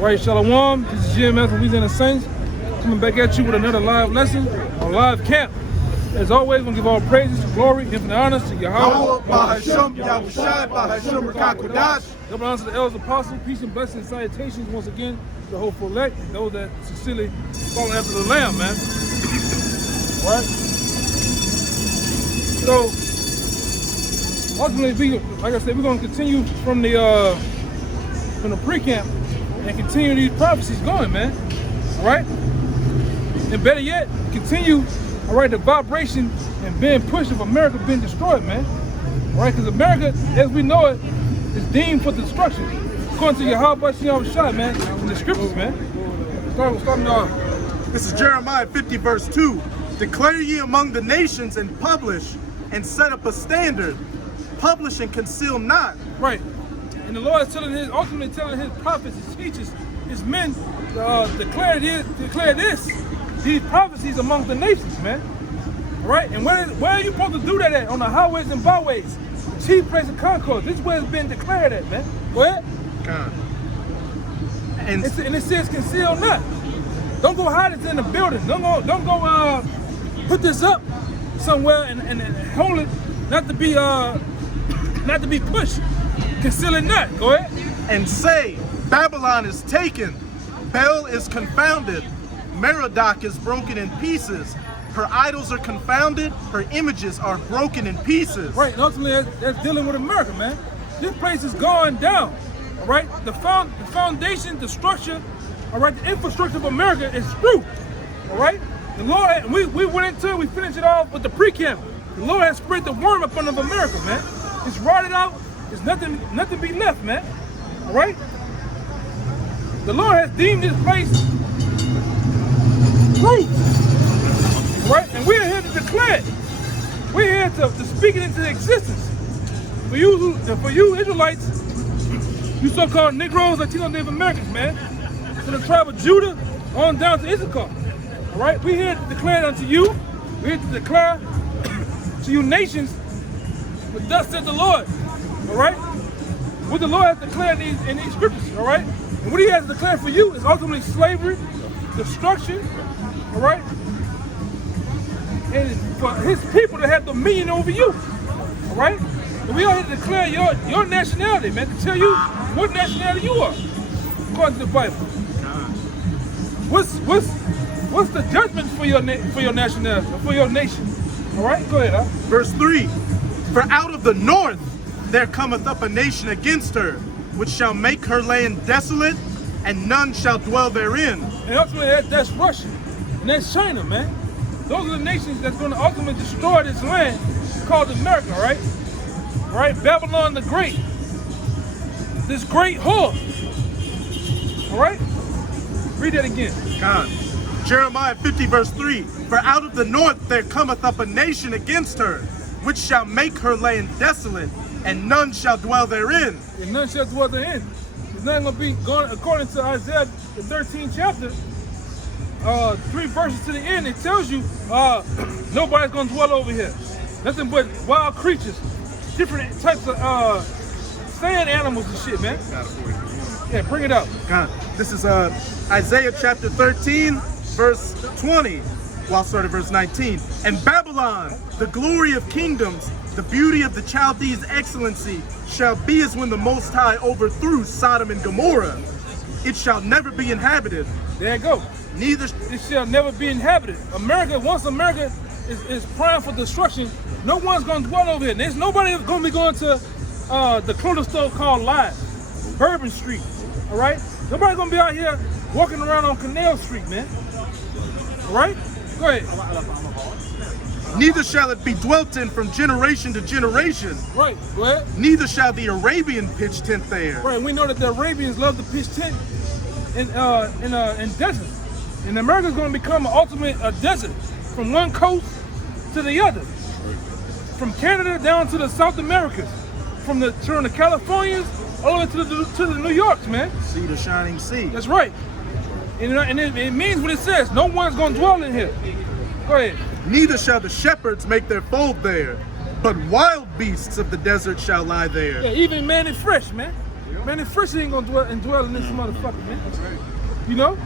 Right, Shalom. This is GmsLouisianaSaints coming back at you with another live lesson on live camp. As always, we're going to give all praises, glory, infinite honors to Yahweh. Double honors to the elders, apostles, peace and blessings, salutations once again to the hopeful elect, and those that sincerely follow after the Lamb, man. All right? So, ultimately, like I said, we're going to continue from the pre-camp and continue these prophecies going, man. All right? And better yet, continue, all right, the vibration and being pushed of America being destroyed, man. All right? Because America, as we know it, is deemed for destruction. According to Yahweh Shai, man, in the scriptures, man. Starting off. This is Jeremiah 50, verse 2. Declare ye among the nations and publish and set up a standard. Publish and conceal not. Right. And the Lord is ultimately telling his prophets, his teachers, his men, declare these prophecies among the nations, man. All right? And where are you supposed to do that at? On the highways and byways, the chief place of concourse. This is where it's been declared at, man. Go ahead. God. And it says conceal not. Don't go hide it in the building. Don't go put this up somewhere and hold it, not to be pushed. Conceal it not. Go ahead. And say, Babylon is taken, Bel is confounded, Merodach is broken in pieces. Her idols are confounded, her images are broken in pieces. Right, and ultimately that's dealing with America, man. This place is going down. All right, the foundation, the structure, all right, the infrastructure of America is screwed. All right, the Lord, we went into it, we finished it off with the pre-camp. The Lord has spread the worm upon of America, man. It's rotted out. There's nothing be left, man. All right? The Lord has deemed this place true. All right? And we're here to declare it. We're here to speak it into existence. For you Israelites, you so-called Negroes, Latino Native Americans, man, to the tribe of Judah on down to Issachar. All right? We're here to declare it unto you. We're here to declare to you nations, but thus said the Lord. All right? What the Lord has declared in these scriptures, all right? And what he has declared for you is ultimately slavery, destruction, all right? And for his people to have dominion over you, all right? And we are here to declare your nationality, man, to tell you what nationality you are, according to the Bible. What's the judgment for your nationality, for your nation? All right, go ahead, huh? Verse 3, for out of the north there cometh up a nation against her, which shall make her land desolate, and none shall dwell therein. And ultimately, that's Russia, and that's China, man. Those are the nations that's going to ultimately destroy this land called America, right? Right? Babylon the Great. This great whore. All right? Read that again. God. Jeremiah 50, verse 3, for out of the north there cometh up a nation against her, which shall make her land desolate, and none shall dwell therein. And none shall dwell therein. It's not going to be going according to Isaiah, the 13th chapter, 3 verses to the end. It tells you nobody's going to dwell over here. Nothing but wild creatures, different types of sand animals and shit, man. Yeah, bring it up. God, this is Isaiah chapter 13, verse 20. Well, I'll start at verse 19. And Babylon, the glory of kingdoms, the beauty of the Chaldees' excellency, shall be as when the Most High overthrew Sodom and Gomorrah. It shall never be inhabited. There you go. It shall never be inhabited. Once America is primed for destruction, no one's going to dwell over here. There's nobody that's going to be going to the clothing store called Live, Bourbon Street, all right? Nobody's going to be out here walking around on Canal Street, man. All right? Go ahead. Neither shall it be dwelt in from generation to generation. Right, go ahead. Neither shall the Arabian pitch tent there. Right, we know that the Arabians love to pitch tent in deserts. And America's going to become an ultimate desert from one coast to the other. From Canada down to the South Americas. From the Californias all the way to the New Yorks, man. See the shining sea. That's right. And it means what it says. No one's going to dwell in here. Go ahead. Neither shall the shepherds make their fold there, but wild beasts of the desert shall lie there. Yeah, even man and fresh, man. Man, the fresh ain't gonna dwell in this motherfucker, man. You know?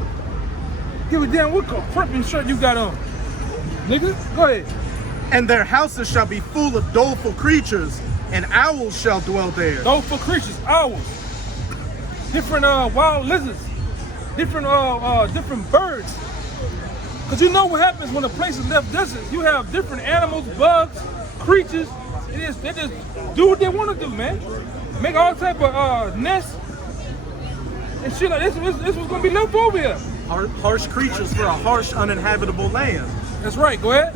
Give a damn what color front shirt you got on. Nigga, go ahead. And their houses shall be full of doleful creatures, and owls shall dwell there. Doleful creatures, owls. Different wild lizards. Different birds. Cause you know what happens when a place is left desolate. You have different animals, bugs, creatures. They just do what they want to do, man. Make all type of nests and shit like this. This was gonna be left over here. Harsh creatures for a harsh, uninhabitable land. That's right. Go ahead.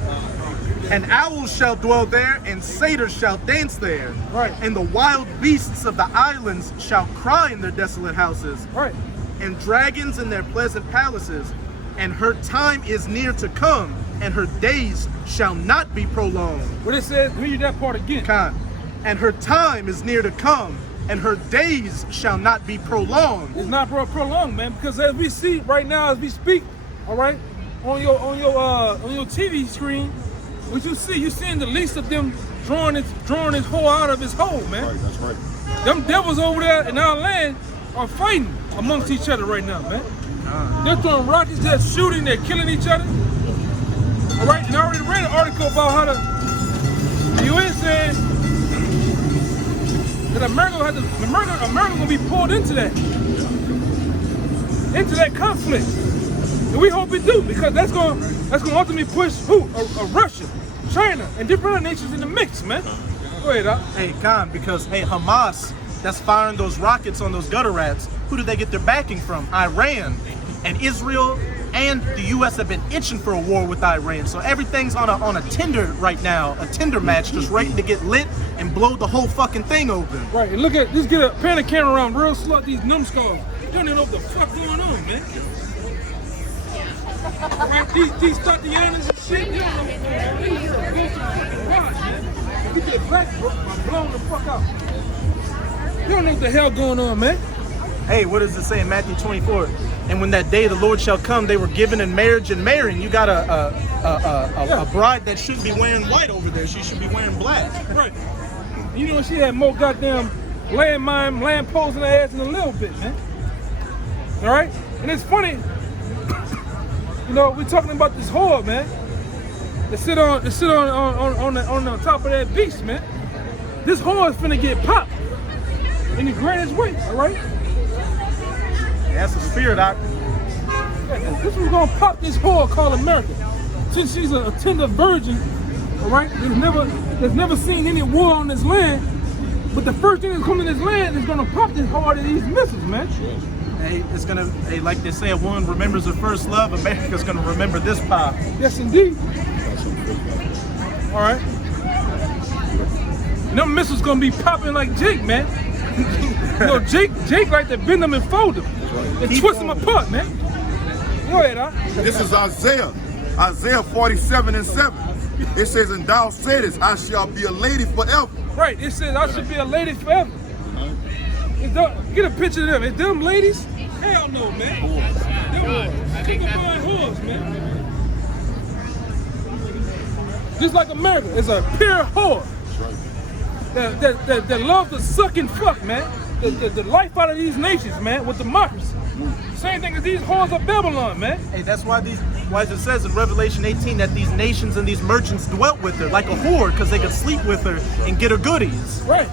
And owls shall dwell there, and satyrs shall dance there. Right. And the wild beasts of the islands shall cry in their desolate houses. Right. And dragons in their pleasant palaces. And her time is near to come, and her days shall not be prolonged. What it says, read that part again. And her time is near to come, and her days shall not be prolonged. It's not prolonged, man, because as we see right now, as we speak, all right, on your TV screen, what you see, you're seeing the least of them drawing his whole out of his hole, man. Right, that's right. Them devils over there in our land are fighting amongst each other right now, man. They're throwing rockets, they're shooting, they're killing each other. All right, and I already read an article about how the UN says that America gonna be pulled into that conflict, and we hope it do, because that's gonna ultimately push who? Russia, China, and different other nations in the mix, man. Go ahead, Doc. Hey, Khan, because hey, Hamas that's firing those rockets on those gutter rats, who do they get their backing from? Iran. And Israel and the US have been itching for a war with Iran. So everything's on a Tinder right now, a Tinder match, just waiting to get lit and blow the whole fucking thing open. Right, and look at, just get a pan the camera around real slow at these numbskulls. You don't even know what the fuck going on, man. Right, these Tatianas and shit, you don't know what get to the black blowing the fuck out. You don't know what the hell going on, man. Hey, what does it say in Matthew 24? And when that day the Lord shall come, they were given in marriage and marrying. You got a bride that shouldn't be wearing white over there. She should be wearing black. Right. You know, she had more goddamn land poles in her ass in a little bit, man. All right? And it's funny, you know, we're talking about this whore, man. That sit on the top of that beast, man. This whore is finna get popped in the greatest way, all right? That's a spirit, Doc. This was gonna pop this whore called America. Since she's a tender virgin, all right? There's never seen any war on this land. But the first thing that's coming to this land is gonna pop this hard of these missiles, man. Hey, it's gonna, hey, like they say, if one remembers her first love, America's gonna remember this pop. Yes, indeed. All right. And them missiles gonna be popping like Jake, man. You know, Jake like to bend them and fold them and twist them apart, man. Go ahead, huh? This is Isaiah 47:7. It says, and thou saidest, I shall be a lady forever. Right, it says I should be a lady forever. Get a picture of them. Is them ladies? Hell no, man. Them combined whores, man. Just like America, it's a pure whore. That love to suck and fuck, man. The life out of these nations, man, with democracy. Same thing as these whores of Babylon, man. Hey, that's why it says in Revelation 18 that these nations and these merchants dwelt with her like a whore, because they could sleep with her and get her goodies. Right.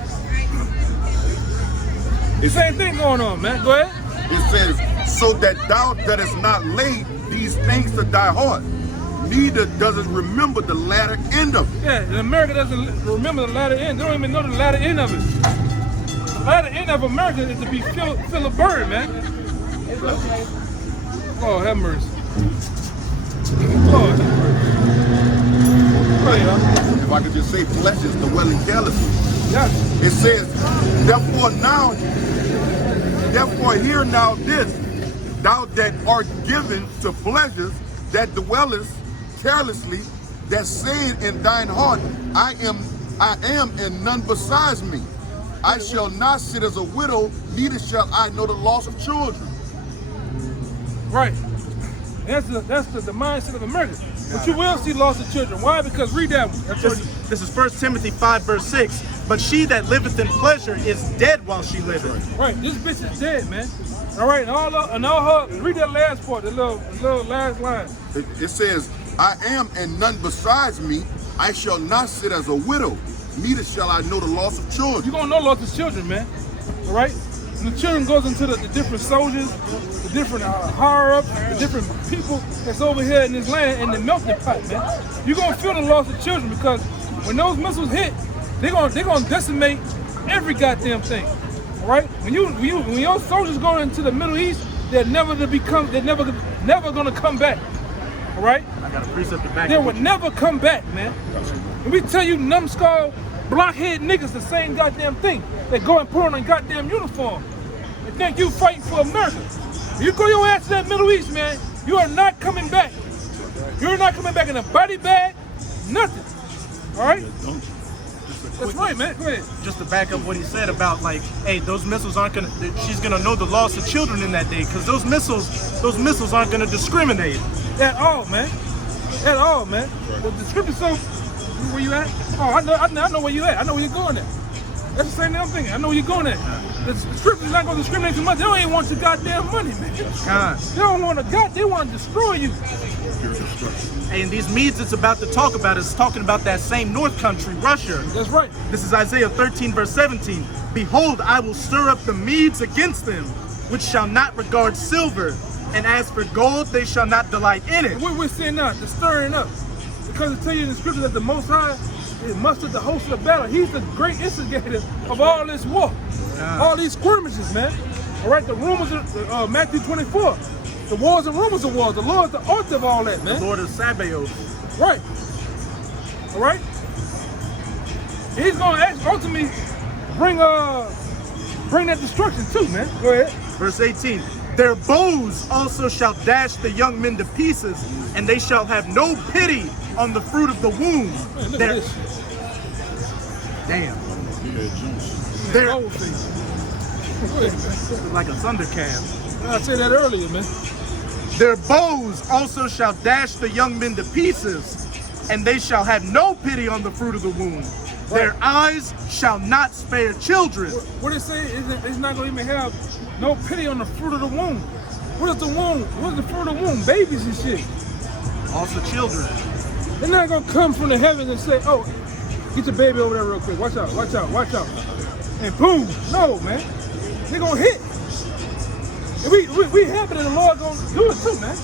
The same thing going on, man. Go ahead. It says, so that thou that is not laid these things to thy heart, neither does it remember the latter end of it. Yeah, and America doesn't remember the latter end. They don't even know the latter end of it. The latter end of America is to be Phil a bird, man. Oh, have mercy. Lord. If I could just say, pleasures dwelling carelessly. Yeah. It says, therefore hear now this, thou that art given to pleasures, that dwellest carelessly, that saying in thine heart, I am, and none besides me. I shall not sit as a widow, neither shall I know the loss of children. Right. That's the mindset of America. But you will see loss of children. Why? Because read that one. This is 1 Timothy 5 verse 6. But she that liveth in pleasure is dead while she liveth. Right, this bitch is dead, man. All right, and all her, read that last part, the little last line. It says, I am and none besides me. I shall not sit as a widow. Neither shall I know the loss of children. You're going to know loss of children, man. All right? And the children goes into the different soldiers, the different higher-ups, the different people that's over here in this land in the melting pot, man. You're going to feel the loss of children because when those missiles hit, they're gonna decimate every goddamn thing. All right? When your soldiers go into the Middle East, they're never gonna come back. All right? I got a precept to back. They would never come back, man. And we tell you numbskull, blockhead niggas the same goddamn thing. They go and put on a goddamn uniform and think you fighting for America. If you go your ass to that Middle East, man, you are not coming back. You're not coming back in a body bag, nothing. All right? That's right, man. Go ahead. Just to back up what he said about like, hey, those missiles aren't gonna. She's gonna know the loss of children in that day because those missiles aren't gonna discriminate at all, man. At all, man. The scripture so where you at? Oh, I know where you at. I know where you're going at. That's the same thing I'm thinking. I know where you're going at. The scripture's not gonna discriminate too much. They don't even want your goddamn money, man. They don't want they want to destroy you. And these Medes it's about to talk about is talking about that same north country, Russia. That's right. This is Isaiah 13, verse 17. Behold, I will stir up the Medes against them, which shall not regard silver, and as for gold, they shall not delight in it. What we're saying now, the stirring up. Because it tells you in the scripture that the Most High is mustered the host of the battle. He's the great instigator of all this war. All these skirmishes, man. All right, the rumors of Matthew 24. The wars and rumors of wars. The Lord is the author of all that, man. The Lord of Sabaoth. Right. All right. He's going to ultimately bring that destruction too, man. Go ahead. Verse 18. Their bows also shall dash the young men to pieces, and they shall have no pity on the fruit of the womb. Man, look at this. Damn. They're like a thundercat. I said that earlier, man. Their bows also shall dash the young men to pieces, and they shall have no pity on the fruit of the womb. Right. Their eyes shall not spare children. What it say is it's not going to even have no pity on the fruit of the womb. What is the womb? What is the fruit of the womb? Babies and shit. Also children. They're not going to come from the heavens and say, oh, get your baby over there real quick. Watch out, watch out, watch out. And boom. No, man. They're going to hit. And we happy that the Lord going to do it too, man.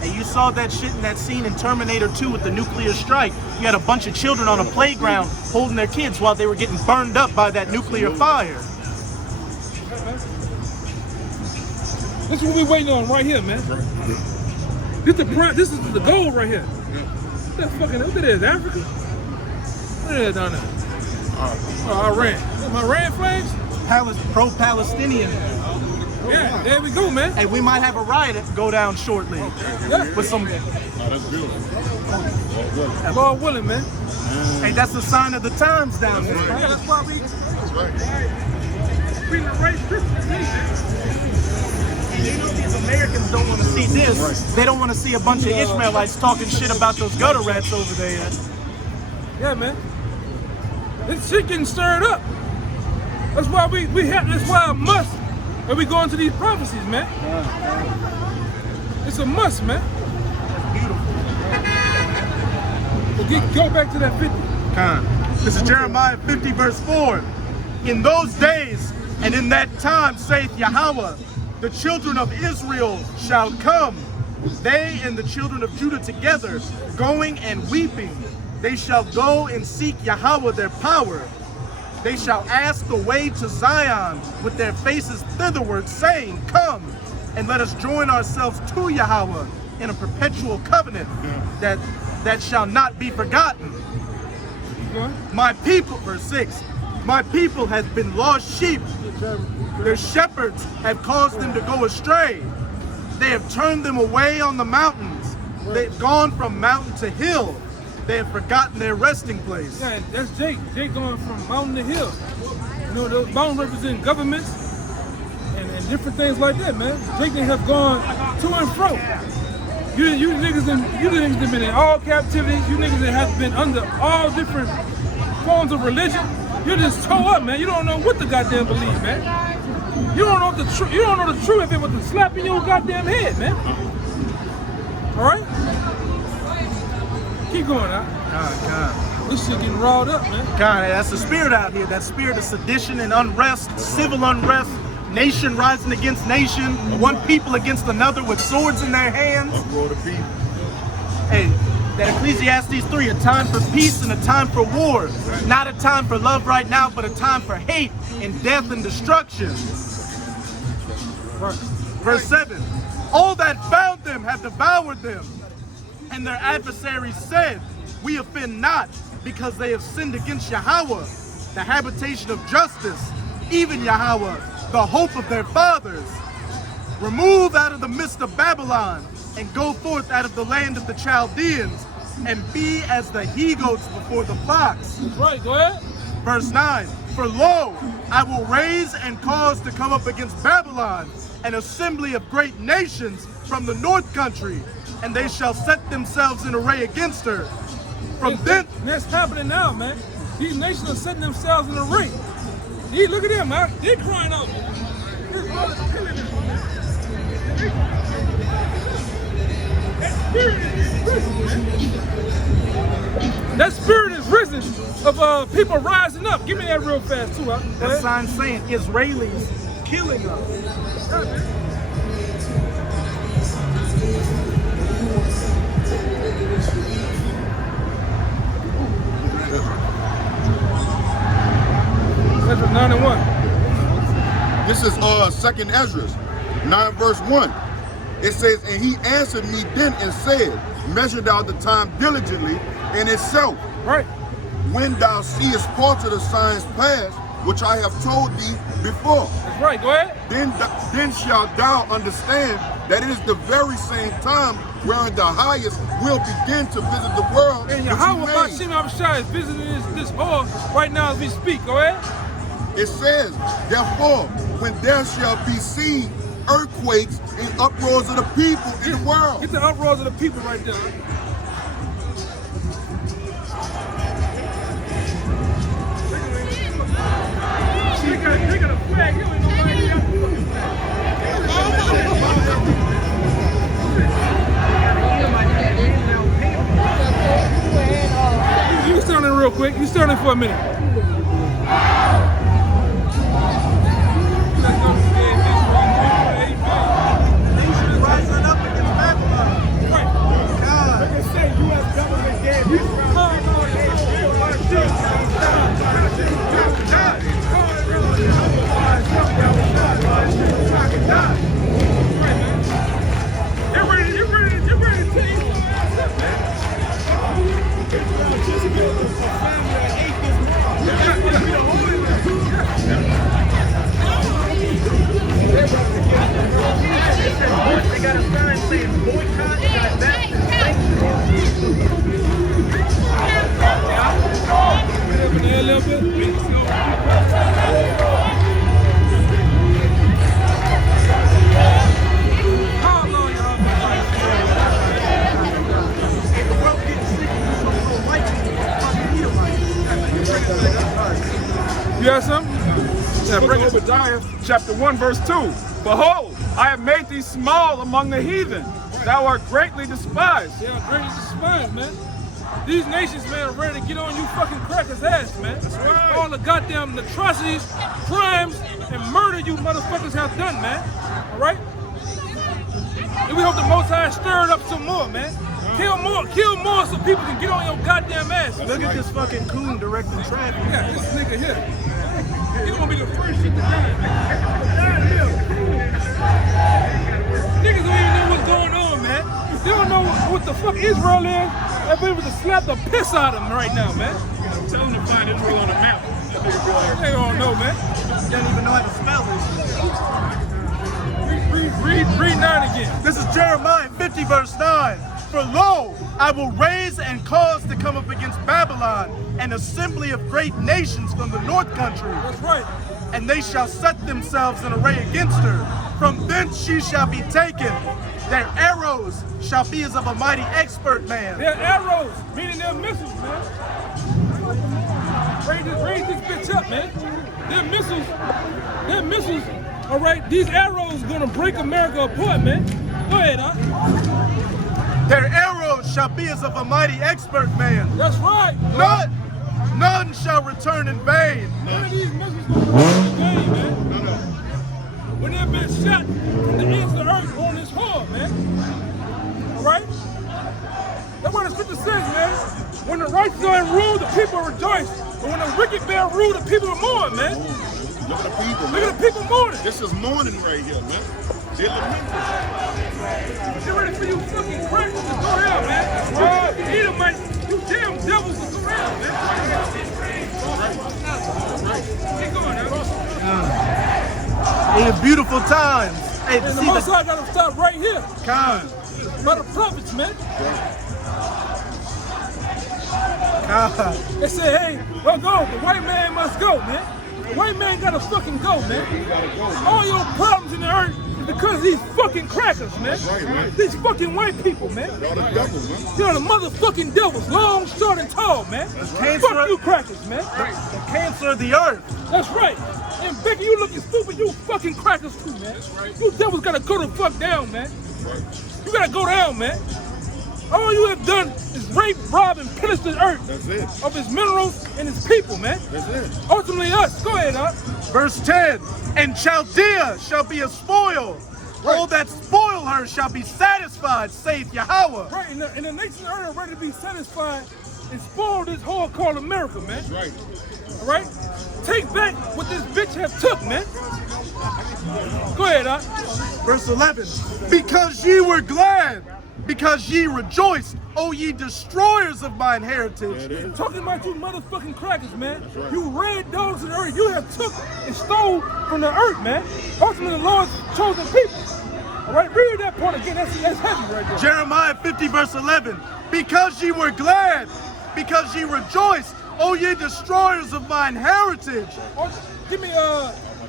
And you saw that shit in that scene in Terminator 2 with the nuclear strike. You had a bunch of children on a playground holding their kids while they were getting burned up by that nuclear fire. This is what we're waiting on right here, man. This is the goal right here. What that is, Africa? What is that down there? Oh, Iran. Them Iran flags? Pro-Palestinian. Yeah, there we go, man. Hey, we might have a riot go down shortly. Yeah. With some. That's beautiful. Lord willing, man. Hey, that's the sign of the times down there. Yeah, that's why That's right. we the right scripture. And you know these Americans don't want to see this. They don't want to see a bunch of Ishmaelites talking shit about those gutter rats over there. Yeah, man. This shit getting stirred up. That's why that's why a must. And we go into these prophecies, man. It's a must, man. That's beautiful. Go back to that 50. This is Jeremiah 50, verse 4. In those days and in that time, saith Yahweh, the children of Israel shall come, they and the children of Judah together, going and weeping. They shall go and seek Yahweh their power. They shall ask the way to Zion with their faces thitherward, saying, come, and let us join ourselves to Yahweh in a perpetual covenant that shall not be forgotten. My people, verse 6, my people has been lost sheep. Their shepherds have caused them to go astray. They have turned them away on the mountains. They've gone from mountain to hill. They have forgotten their resting place. Yeah, that's Jake. Jake going from mountain to hill. You know, those mountains represent governments and different things like that, man. Jake have gone to and fro. You niggas have been in all captivities. You niggas have been under all different forms of religion, you're just toe up, man. You don't know what to goddamn believe, man. You don't know the truth. You don't know the truth if it was a slap in your goddamn head, man. All right? Keep going, huh? God. This shit getting riled up, man. God, that's the spirit out here. That spirit of sedition and unrest, civil unrest, nation rising against nation, one people against another with swords in their hands. Uproar the people. Hey, that Ecclesiastes 3, a time for peace and a time for war. Not a time for love right now, but a time for hate and death and destruction. Verse 7, all that found them have devoured them, and their adversaries said, we offend not, because they have sinned against Yahweh, the habitation of justice, even Yahweh, the hope of their fathers. Remove out of the midst of Babylon, and go forth out of the land of the Chaldeans, and be as the he-goats before the flocks. That's right, go ahead. Verse 9, for lo, I will raise and cause to come up against Babylon an assembly of great nations from the north country, and they shall set themselves in array against her. From thence, That's happening now, man. These nations are setting themselves in a ring. Look at them, man. They're crying out. This brother's killing them, man. That spirit is risen of people rising up. Give me that real fast, too, huh? that sign saying Israelis killing us. Ezra 9 and 1. This is 2nd Ezra 9 verse 1. It says, and he answered me then and said, measure thou the time diligently in itself. Right. When thou seest parts of the signs past, which I have told thee before, That's right, go ahead. then shalt thou understand that it is the very same time wherein the highest will begin to visit the world. And which he Yahweh made. Bashim Abishai is visiting this hall right now as we speak, go ahead. It says, therefore, when there shall be seen earthquakes and uproars of the people in the world. Get the uproars of the people right there. They got a flag. You ain't nobody got a flag. You stand in real quick. You stand in for a minute. Rising up against Babylon. God. They say U.S. government gave You're ready to take your ass up, man. They got a sign saying boycott, divest, and sanction. A little bit. How long y'all been fighting? You got something? Yeah, bring it. Obadiah chapter 1 verse 2. Behold, I have made thee small among the heathen. Thou art greatly despised. They are greatly despised, man. These nations, man, are ready to get on you fucking crackers' ass, man. right. All the goddamn atrocities, crimes, and murder you motherfuckers have done, man. All right? And we hope the Most High stir it up some more, man. Kill more so people can get on your goddamn ass. Look at this fucking coon directing traffic. Yeah, this nigga here. He's gonna be the first shit to die. Niggas don't even know what's going on, man. They don't know what the fuck Israel is. They're able to slap the piss out of them right now, man. Tell them to find Israel on the map. They don't know, man. They don't even know how to spell this. Read 9 again. This is Jeremiah 50 verse 9. For lo, I will raise and cause to come up against Babylon an assembly of great nations from the north country. That's right. And they shall set themselves in array against her. From thence she shall be taken. Their arrows shall be as of a mighty expert man. They're arrows, meaning they're missiles, man. up, man. Their missiles, all right, these arrows gonna break America apart, man. Go ahead, huh? Their arrows shall be as of a mighty expert man. That's right. None shall return in vain. None of these missiles gonna return in vain, man. When they've been shot from the ends of the earth on this hard, man. All right? That's what the scripture says, man. When the righteous are in rule, the people rejoice. But when the wicked bear rule, the people mourn, man. Look at the people, man. Look at the people mourning. This is mourning right here, man. They're lamenting. Get ready for you fucking crackers to go hell, man. Right. Edomites, you damn devils to go hell, man. Keep going, now. In beautiful times. Hey, And the Most High gotta stop right here. Con. By the prophets, man. Con. They say, hey, well, go. The white man must go, man. The white man gotta fucking go, man. All your problems in the earth is because of these fucking crackers, man. That's right, man. These fucking white people, man. Y'all the devils, man. You're the motherfucking devils, long, short, and tall, man. right. Fuck you crackers, man. The cancer of the earth. That's right. And Becky, you looking stupid, you fucking crackers too, man. You devils gotta go the fuck down, man. You gotta go down, man. All you have done is rape, rob, and pillage the earth That's it. of its minerals and its people, man. That's it. Ultimately us. Go ahead, huh? Verse 10. And Chaldea shall be a spoil. All that spoil her shall be satisfied, saith Yahweh. Right, and the nations of earth are ready to be satisfied and spoil this whore called America, man. That's right. All right? Take back what this bitch have took, man. Go ahead, huh? Verse 11. Because ye were glad, because ye rejoiced, O ye destroyers of mine heritage. Talking about you motherfucking crackers, man. You red dogs of the earth. You have took and stole from the earth, man. Ultimately, the Lord's chosen people. All right, read that part again. That's heavy right there. Jeremiah 50 verse 11. Because ye were glad, because ye rejoiced, O ye destroyers of mine heritage. Give me,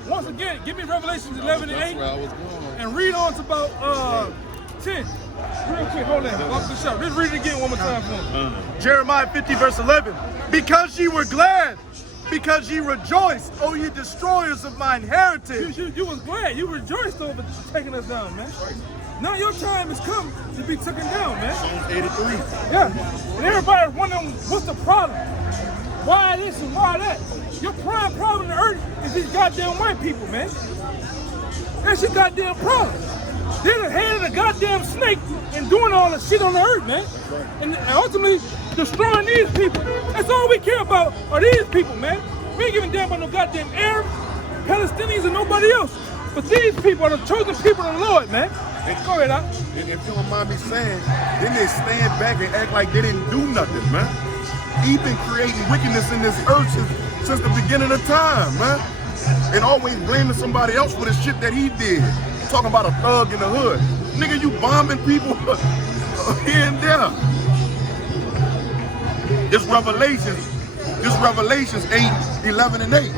once again, give me Revelations 11 and 8. That's where I was going. And read on to about 10. Real quick, hold on. Off the shot. Let's read it again one more time for me. Jeremiah 50 verse 11. Because ye were glad, because ye rejoiced, O ye destroyers of mine heritage. You was glad. You rejoiced over taking us down, man. Now your time has come to be taken down, man. Psalms 83. Yeah. And everybody's wondering, what's the problem? Why this and why that? Your prime problem on the earth is these goddamn white people, man. That's your goddamn problem. They're the head of the goddamn snake and doing all the shit on the earth, man. And ultimately destroying these people. That's all we care about are these people, man. We ain't giving a damn about no goddamn Arabs, Palestinians, and nobody else. But these people are the chosen people of the Lord, man. Go ahead, And if you don't mind me saying, then they stand back and act like they didn't do nothing, man. He's been creating wickedness in this earth since the beginning of time, man. And always blaming somebody else for the shit that he did. Talking about a thug in the hood. Nigga, you bombing people here and there. This Revelations 8, 11 and 8.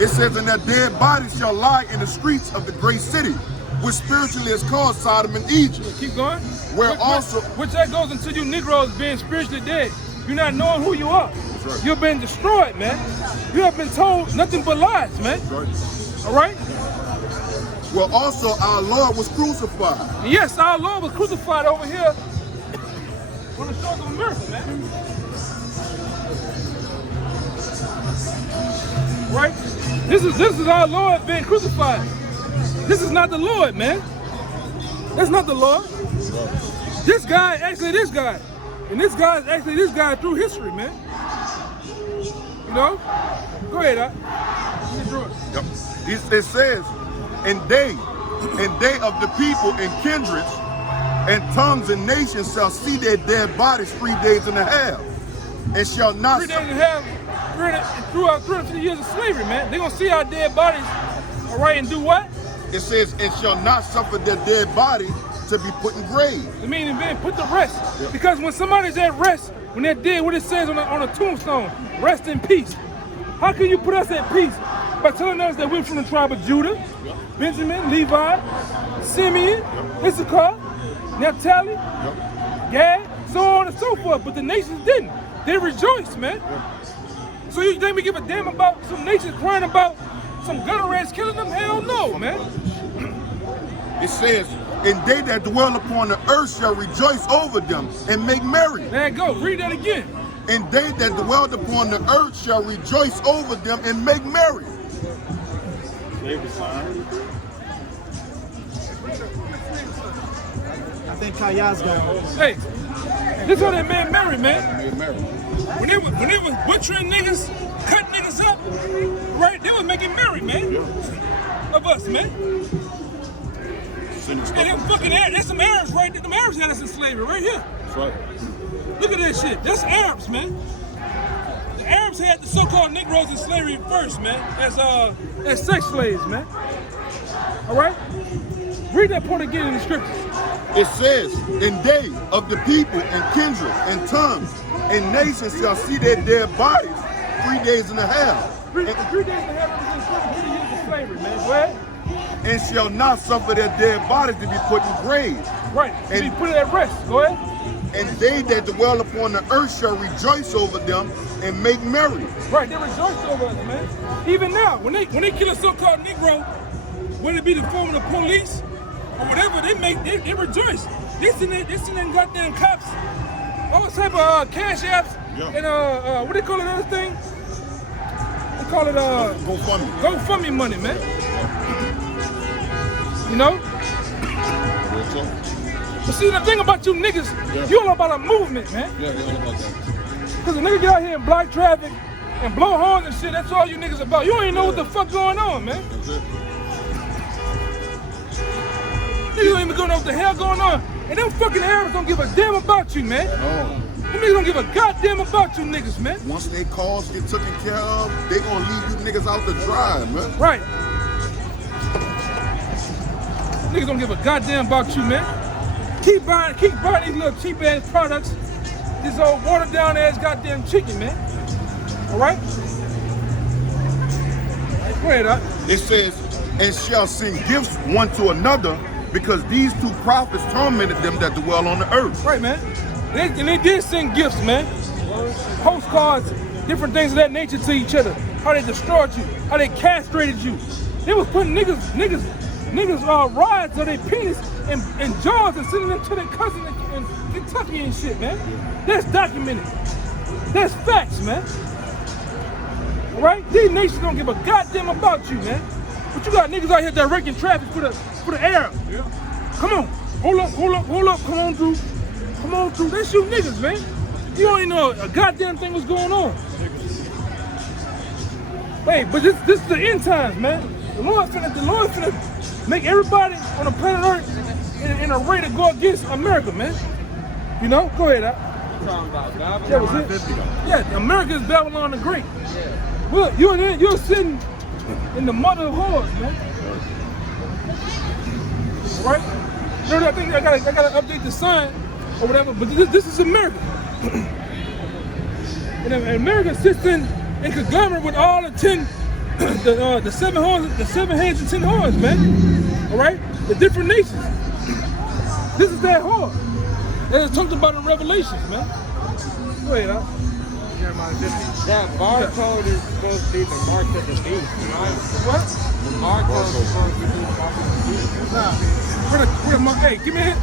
It says, and their dead bodies shall lie in the streets of the great city, which spiritually is called Sodom and Egypt. Keep going. Which that goes into you Negroes being spiritually dead. You're not knowing who you are. right. You've been destroyed, man. You have been told nothing but lies, man. Right. All right? Well, also our Lord was crucified. And yes, our Lord was crucified over here on the shores of America, man. Right? This is our Lord being crucified. This is not the Lord, man. That's not the Lord. This guy actually this guy. And this guy is actually this guy through history, man. You know? Go ahead, Yep. It says, and they of the people and kindreds and tongues and nations shall see their dead bodies 3 days and a half, and shall not 3 days and a half throughout 350 years of slavery, man. They're gonna see our dead bodies, all right, and do what? It says, and shall not suffer their dead body to be put in graves. It means being put to rest. Yep. Because when somebody's at rest, when they're dead, what it says on a tombstone, rest in peace. How can you put us at peace? By telling us that we're from the tribe of Judah, Benjamin, Levi, Simeon, Issachar, Naphtali, Gad, so on and so forth. But the nations didn't. They rejoiced, man. So you think we give a damn about some nations crying about some gutter rats killing them? Hell no, man. It says, and they that dwell upon the earth shall rejoice over them and make merry. Man, go, read that again. And they that dwell upon the earth shall rejoice over them and make merry. I think Kaya's got it. Hey, this how they made merry, man. Make merry. When they was butchering niggas, cutting niggas up, right? They was making merry, man. Of us, man. And them fucking Arabs, there's some Arabs right there. Them Arabs had us in slavery right here. That's right. Look at that shit. That's Arabs, man. The Arabs had the so-called Negroes in slavery first, man. As sex slaves, man. All right? Read that point again in the scriptures. It says, and they of the people and kindred and tongues and nations shall see their dead bodies 3 days and a half. 3 days and a half of slavery, man. Go ahead. And shall not suffer their dead bodies to be put in graves. Right. And be put at rest. Go ahead. And they that dwell upon the earth shall rejoice over them and make merry. Right, they rejoice over us, man. Even now, when they kill a so-called Negro, whether it be the form of the police or whatever, they rejoice. They send them goddamn cops, all type of cash apps, and what they call it other thing? They call it GoFundMe money, man. You know? But see, the thing about you niggas, you all about a movement, man. Yeah, all about that. Because a nigga get out here and block traffic and blow horns and shit, that's all you niggas about. You don't even know what the fuck going on, man. That's it. Niggas don't even know what the hell going on. And them fucking Arabs don't give a damn about you, man. No. Them niggas don't give a goddamn about you niggas, man. Once their cause get taken care of, they gonna leave you niggas out to dry, man. Right. Niggas don't give a goddamn about you, man. Keep buying these little cheap ass products. This old watered down ass goddamn chicken, man. All right? Go ahead, It says, and shall send gifts one to another, because these two prophets tormented them that dwell on the earth. Right, man. And they did send gifts, man. Postcards, different things of that nature to each other. How they destroyed you, how they castrated you. They was putting niggas rods on their penis and jaws and sending them to their cousin in Kentucky and shit, man. That's documented. That's facts, man. All right? These nations don't give a goddamn about you, man. But you got niggas out here directing traffic for the Arab. Yeah. Come on. Hold up. Come on through. That's you niggas, man. You don't even know a goddamn thing what's going on. Hey, but this is the end times, man. The Lord finna make everybody on the planet Earth in a way to go against America, man. You know? Go ahead, Talking about Babylon. That was it. Yeah, America is Babylon the Great. Yeah. Well, you're sitting in the mother of whores, man. Right? You know, I think I gotta update the sign or whatever, but this is America. And America sits in conglomerate with all the 10, the 7 horns, the 7 heads and 10 horns, man. All right? The different nations. This is that whore. They talked about in Revelations, man. Go ahead, That barcode is supposed to be the mark of the beast, right? What? The barcode is supposed to be the mark of the beast. Nah. Hey, give me a hint.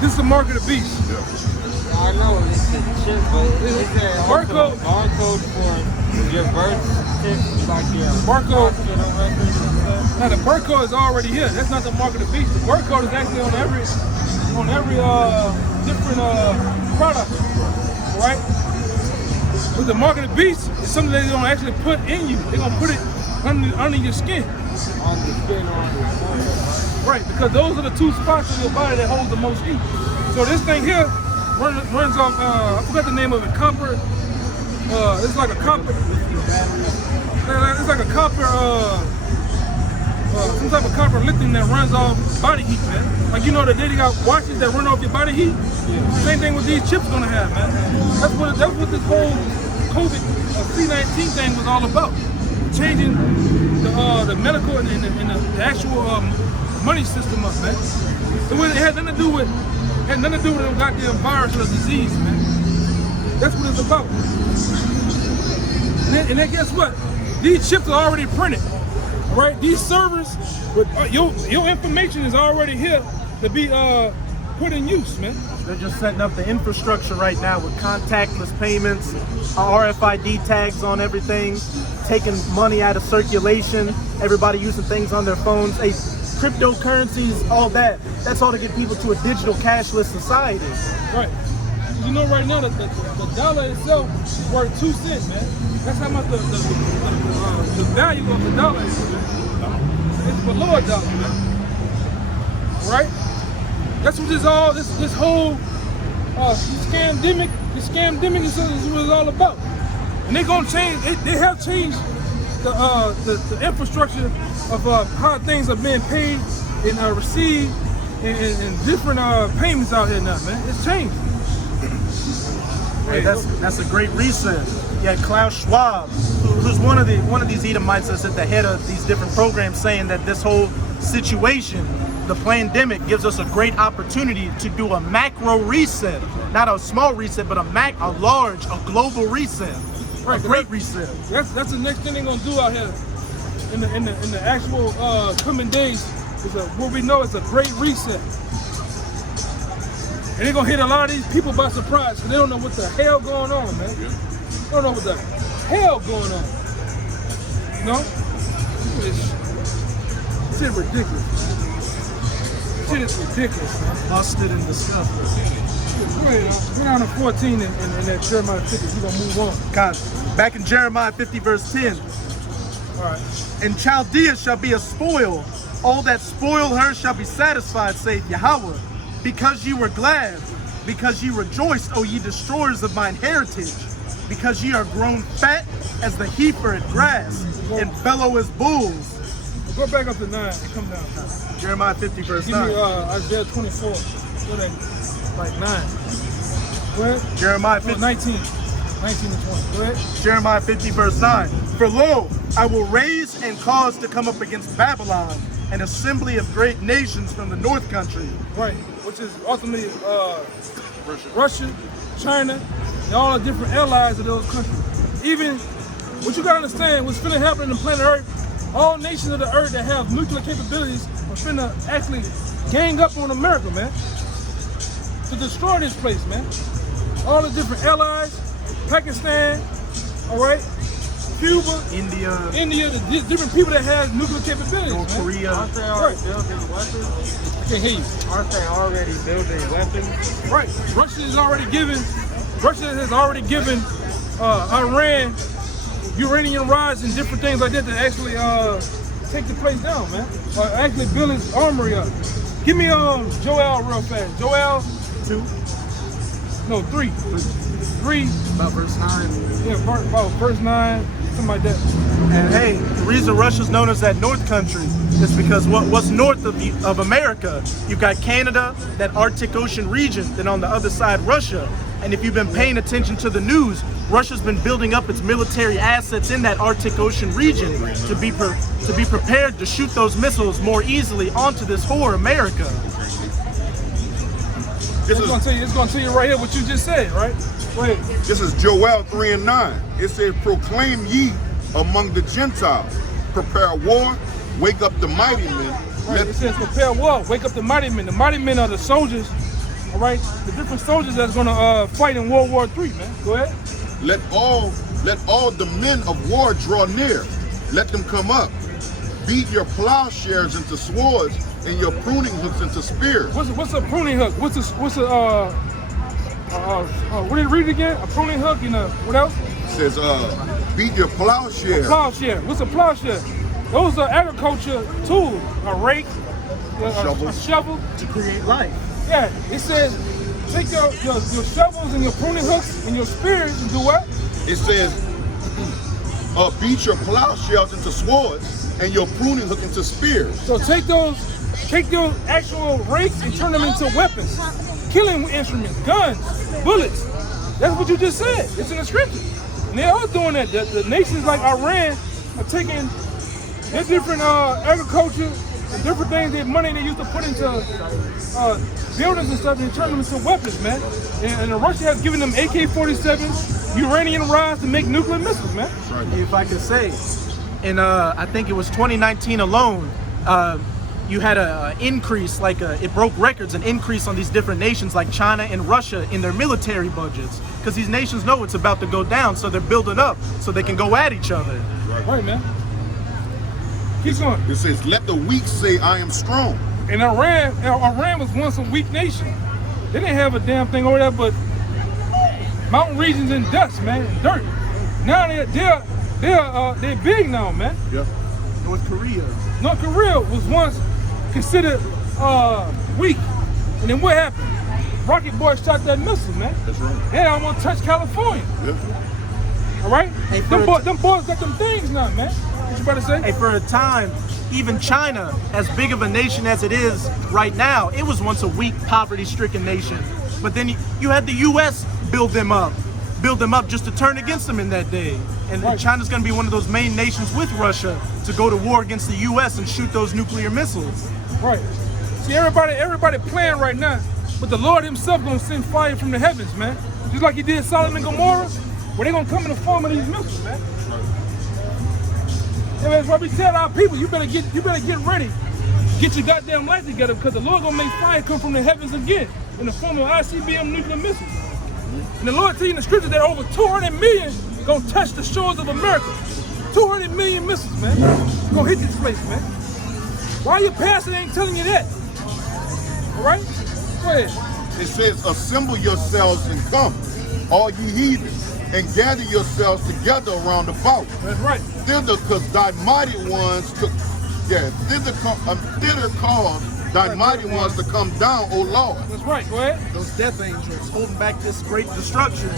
This is the mark of the beast. I know it's the chip, but is there also Barcode. a barcode for your birth certificate, like your Barcode. hospital records and stuff? Now the barcode is already here. That's not the mark of the beast. The barcode is actually on every different product, right? But the mark of the beast is something they're gonna actually put in you. They're gonna put it under your skin. On the skin or on the forehead, Right, because those are the 2 spots in your body that hold the most heat. So this thing here runs off, I forgot the name of it, copper. It's like a copper. It's like a copper, some type of copper lithium that runs off body heat, man. Like, you know, they got watches that run off your body heat. Same thing with these chips gonna have, man. That's what this whole COVID C-19 thing was all about. Changing the medical and the actual money system up, man. It had nothing to do with the goddamn virus or disease, man. That's what it's about. then guess what? These chips are already printed, right? These servers with your information is already here to be put in use, man. They're just setting up the infrastructure right now with contactless payments, RFID tags on everything, taking money out of circulation, everybody using things on their phones. Hey, cryptocurrencies, all that. That's all to get people to a digital cashless society. Right. You know right now that the dollar itself is worth 2 cents, man. That's how much the value of the dollar is. It's below $1, man. Right? That's what this whole scamdemic is what it's all about. And they're gonna change. They have changed the infrastructure of how things are being paid and received and different payments out here now, man. It's changed. Hey, that's a great reset. Yeah, Klaus Schwab, who's one of these Edomites that's at the head of these different programs, saying that this whole situation, the pandemic, gives us a great opportunity to do a macro reset, not a small reset, but a large, global reset. Right, a great reset. That's the next thing they're gonna do out here in the actual coming days. Is what we know is a great reset. And they're gonna hit a lot of these people by surprise because they don't know what the hell going on, man. They don't know what the hell going on. You know? Shit is ridiculous. Shit is ridiculous, man. Busted and disgusted. Go down to 14 in that Jeremiah 50. We're gonna move on. God, back in Jeremiah 50 verse 10. All right. And Chaldea shall be a spoil. All that spoil her shall be satisfied, saith Yahweh. Because ye were glad, because ye rejoiced, O ye destroyers of mine heritage, because ye are grown fat as the heifer at grass, and bellow as bulls. Go back up to 9 and come down. Jeremiah 50 verse 9. Give me Isaiah 24. Go there, like 9. Go ahead. Jeremiah 50. 19 and 20. Go ahead. Jeremiah 50 verse 9. For lo, I will raise and cause to come up against Babylon an assembly of great nations from the north country. Right, which is ultimately Russia, China, and all the different allies of those countries. Even, what you gotta understand, what's finna happen in the planet Earth, all nations of the earth that have nuclear capabilities are finna actually gang up on America, man, to destroy this place, man. All the different allies, Pakistan, all right, Cuba, India, the different people that have nuclear capabilities. North Korea. Aren't they already building weapons? I can't hear you. Aren't they already building weapons? Right. Russia has already given Iran uranium rods and different things like that to actually take the place down, man. Actually build his armory up. Give me Joel real fast. Joel 2. No, 3. 3. About verse 9. Yeah, about verse 9. Something like that. And hey, the reason Russia's known as that North country is because what's north of America, you've got Canada, that Arctic Ocean region, then on the other side, Russia. And if you've been paying attention to the news, Russia's been building up its military assets in that Arctic Ocean region to be prepared to shoot those missiles more easily onto this whore America. It's gonna tell you right here what you just said, right? Wait. This is Joel 3 and 9. It says, proclaim ye among the Gentiles, prepare war, wake up the mighty men. Right, it says prepare war, wake up the mighty men. The mighty men are the soldiers, all right? The different soldiers that's gonna fight in World War III, man. Go ahead. Let all the men of war draw near. Let them come up. Beat your plowshares into swords and your pruning hooks into spears. What's a pruning hook? What did you read it again? A pruning hook and what else? It says, beat your plowshare. A plowshare. What's a plowshare? Those are agriculture tools. A rake, a shovel. To create life. Yeah, it says, take your shovels and your pruning hooks and your spears and do what? It says, beat your plowshares into swords and your pruning hook into spears. So take those actual rakes and turn them into weapons. Killing instruments, guns, bullets. That's what you just said. It's in the scripture. And they're all doing that. The nations like Iran are taking their different agriculture the different things, the money they used to put into buildings and stuff, and turn them into weapons, man. And Russia has given them AK-47s, uranium rods to make nuclear missiles, man. If I could say, in I think it was 2019 alone, you had an increase, it broke records, an increase on these different nations like China and Russia in their military budgets, because these nations know it's about to go down, so they're building up so they can go at each other. Right, man. Keep going. It says, let the weak say, I am strong. And Iran was once a weak nation. They didn't have a damn thing over there but mountain regions and dust, man, and dirt. Now they're big now, man. Yeah. North Korea. North Korea was once considered weak. And then what happened? Rocket Boy shot that missile, man. That's right. They almost touched California. Yeah. All right? Hey, them boys got them things now, man. What you about to say? Hey, for a time, even China, as big of a nation as it is right now, it was once a weak, poverty-stricken nation. But then you had the U.S. build them up just to turn against them in that day. And Right. China's going to be one of those main nations with Russia to go to war against the U.S. and shoot those nuclear missiles. Right. See, everybody playing right now, but the Lord himself gonna send fire from the heavens, man. Just like he did Sodom and Gomorrah, where they gonna come in the form of these missiles, man. And that's why we tell our people, you better get ready. Get your goddamn life together, because the Lord gonna make fire come from the heavens again in the form of ICBM nuclear missiles. And the Lord tell you in the scripture that over 200 million gonna touch the shores of America. 200 million missiles, man. Gonna hit this place, man. Why your pastor ain't telling you that? All right? Go ahead. It says, assemble yourselves and come, all ye heathens, and gather yourselves together around about. That's right. Thither, because thy mighty ones took, thither cause thy mighty ones to come down, O Lord. That's right. Go ahead. Those death angels holding back this great destruction.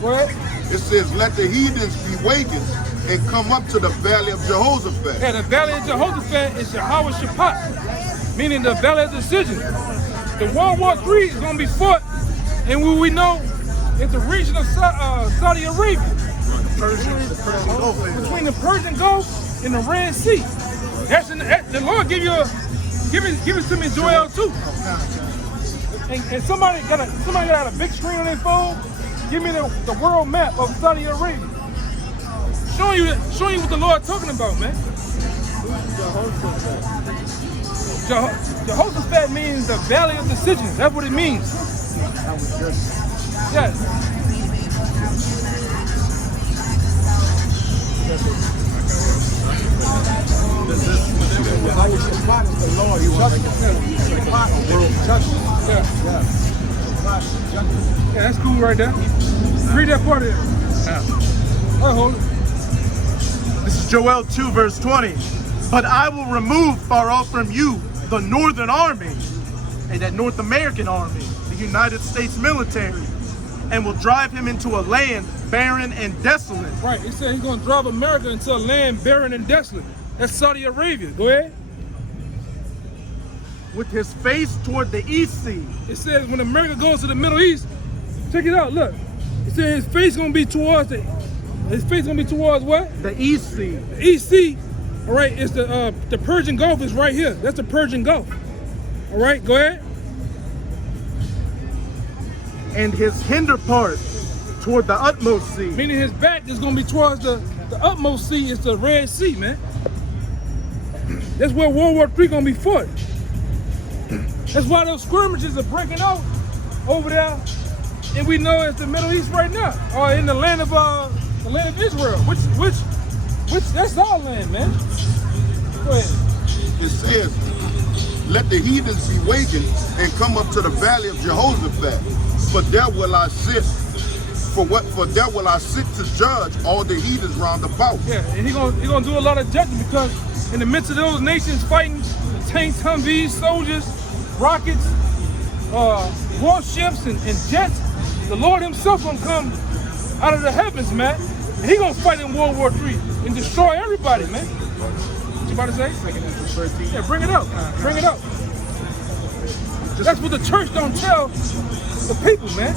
Go ahead. It says, let the heathens be wakened and come up to the valley of Jehoshaphat. Yeah, the valley of Jehoshaphat is Yahweh Shaphat, meaning the valley of decision. The World War III is going to be fought, and we know it's the region of Saudi Arabia, between the Persian Gulf and the Red Sea. The Lord give it to me, Joel too. And somebody got a big screen on their phone. Give me the world map of Saudi Arabia, showing you what the Lord talking about, man. Jehoshaphat means the valley of decisions. That's what it means. Yes. Yeah, that's cool right there. Read that part of it. I'll hold it. This is Joel 2, verse 20. But I will remove far off from you the northern army, and that North American army, the United States military, and will drive him into a land barren and desolate. Right, he said he's going to drive America into a land barren and desolate. That's Saudi Arabia. Go ahead. With his face toward the east sea. It says when America goes to the Middle East, check it out, look. It says his face going to be towards what? The east sea. The East Sea. All right, it's the Persian Gulf is right here. That's the Persian Gulf. All right, go ahead. And his hinder part toward the utmost sea. Meaning his back is going to be towards the utmost sea. It's the Red Sea, man. That's where World War III going to be fought. That's why those skirmishes are breaking out over there, and we know it's the Middle East right now, or in the land of Israel, which that's our land, man. Go ahead. It says, let the heathens be wakened and come up to the valley of Jehoshaphat. For there will I sit. For there will I sit to judge all the heathens round about. Yeah, and he gonna do a lot of judging, because in the midst of those nations fighting, the tanks, Humvees, soldiers, rockets, warships, and jets, the Lord himself gonna come out of the heavens, man. And he gonna fight in World War III and destroy everybody, man. What you about to say? Yeah, bring it up. Bring it up. That's what the church don't tell the people, man.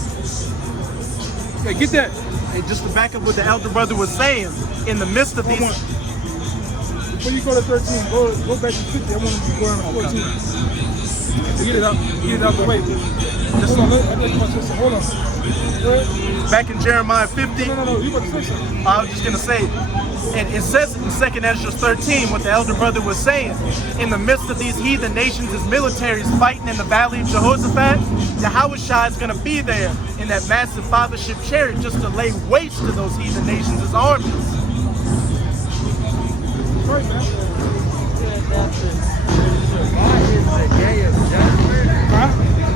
Okay, get that. Hey, just to back up what the elder brother was saying, in the midst of these... before you go to 13, go back to 50. I want to go on to 14. To get it out the way. Just hold on. Go ahead. Back in Jeremiah 50. No, you about to say something. I was just going to say, it says in 2nd Ezra 13 what the elder brother was saying. In the midst of these heathen nations, his military is fighting in the valley of Jehoshaphat. Yahushua is going to be there in that massive fathership chariot just to lay waste to those heathen nations' armies. Right, man. said that the Shabbat is the day of judgment. Huh?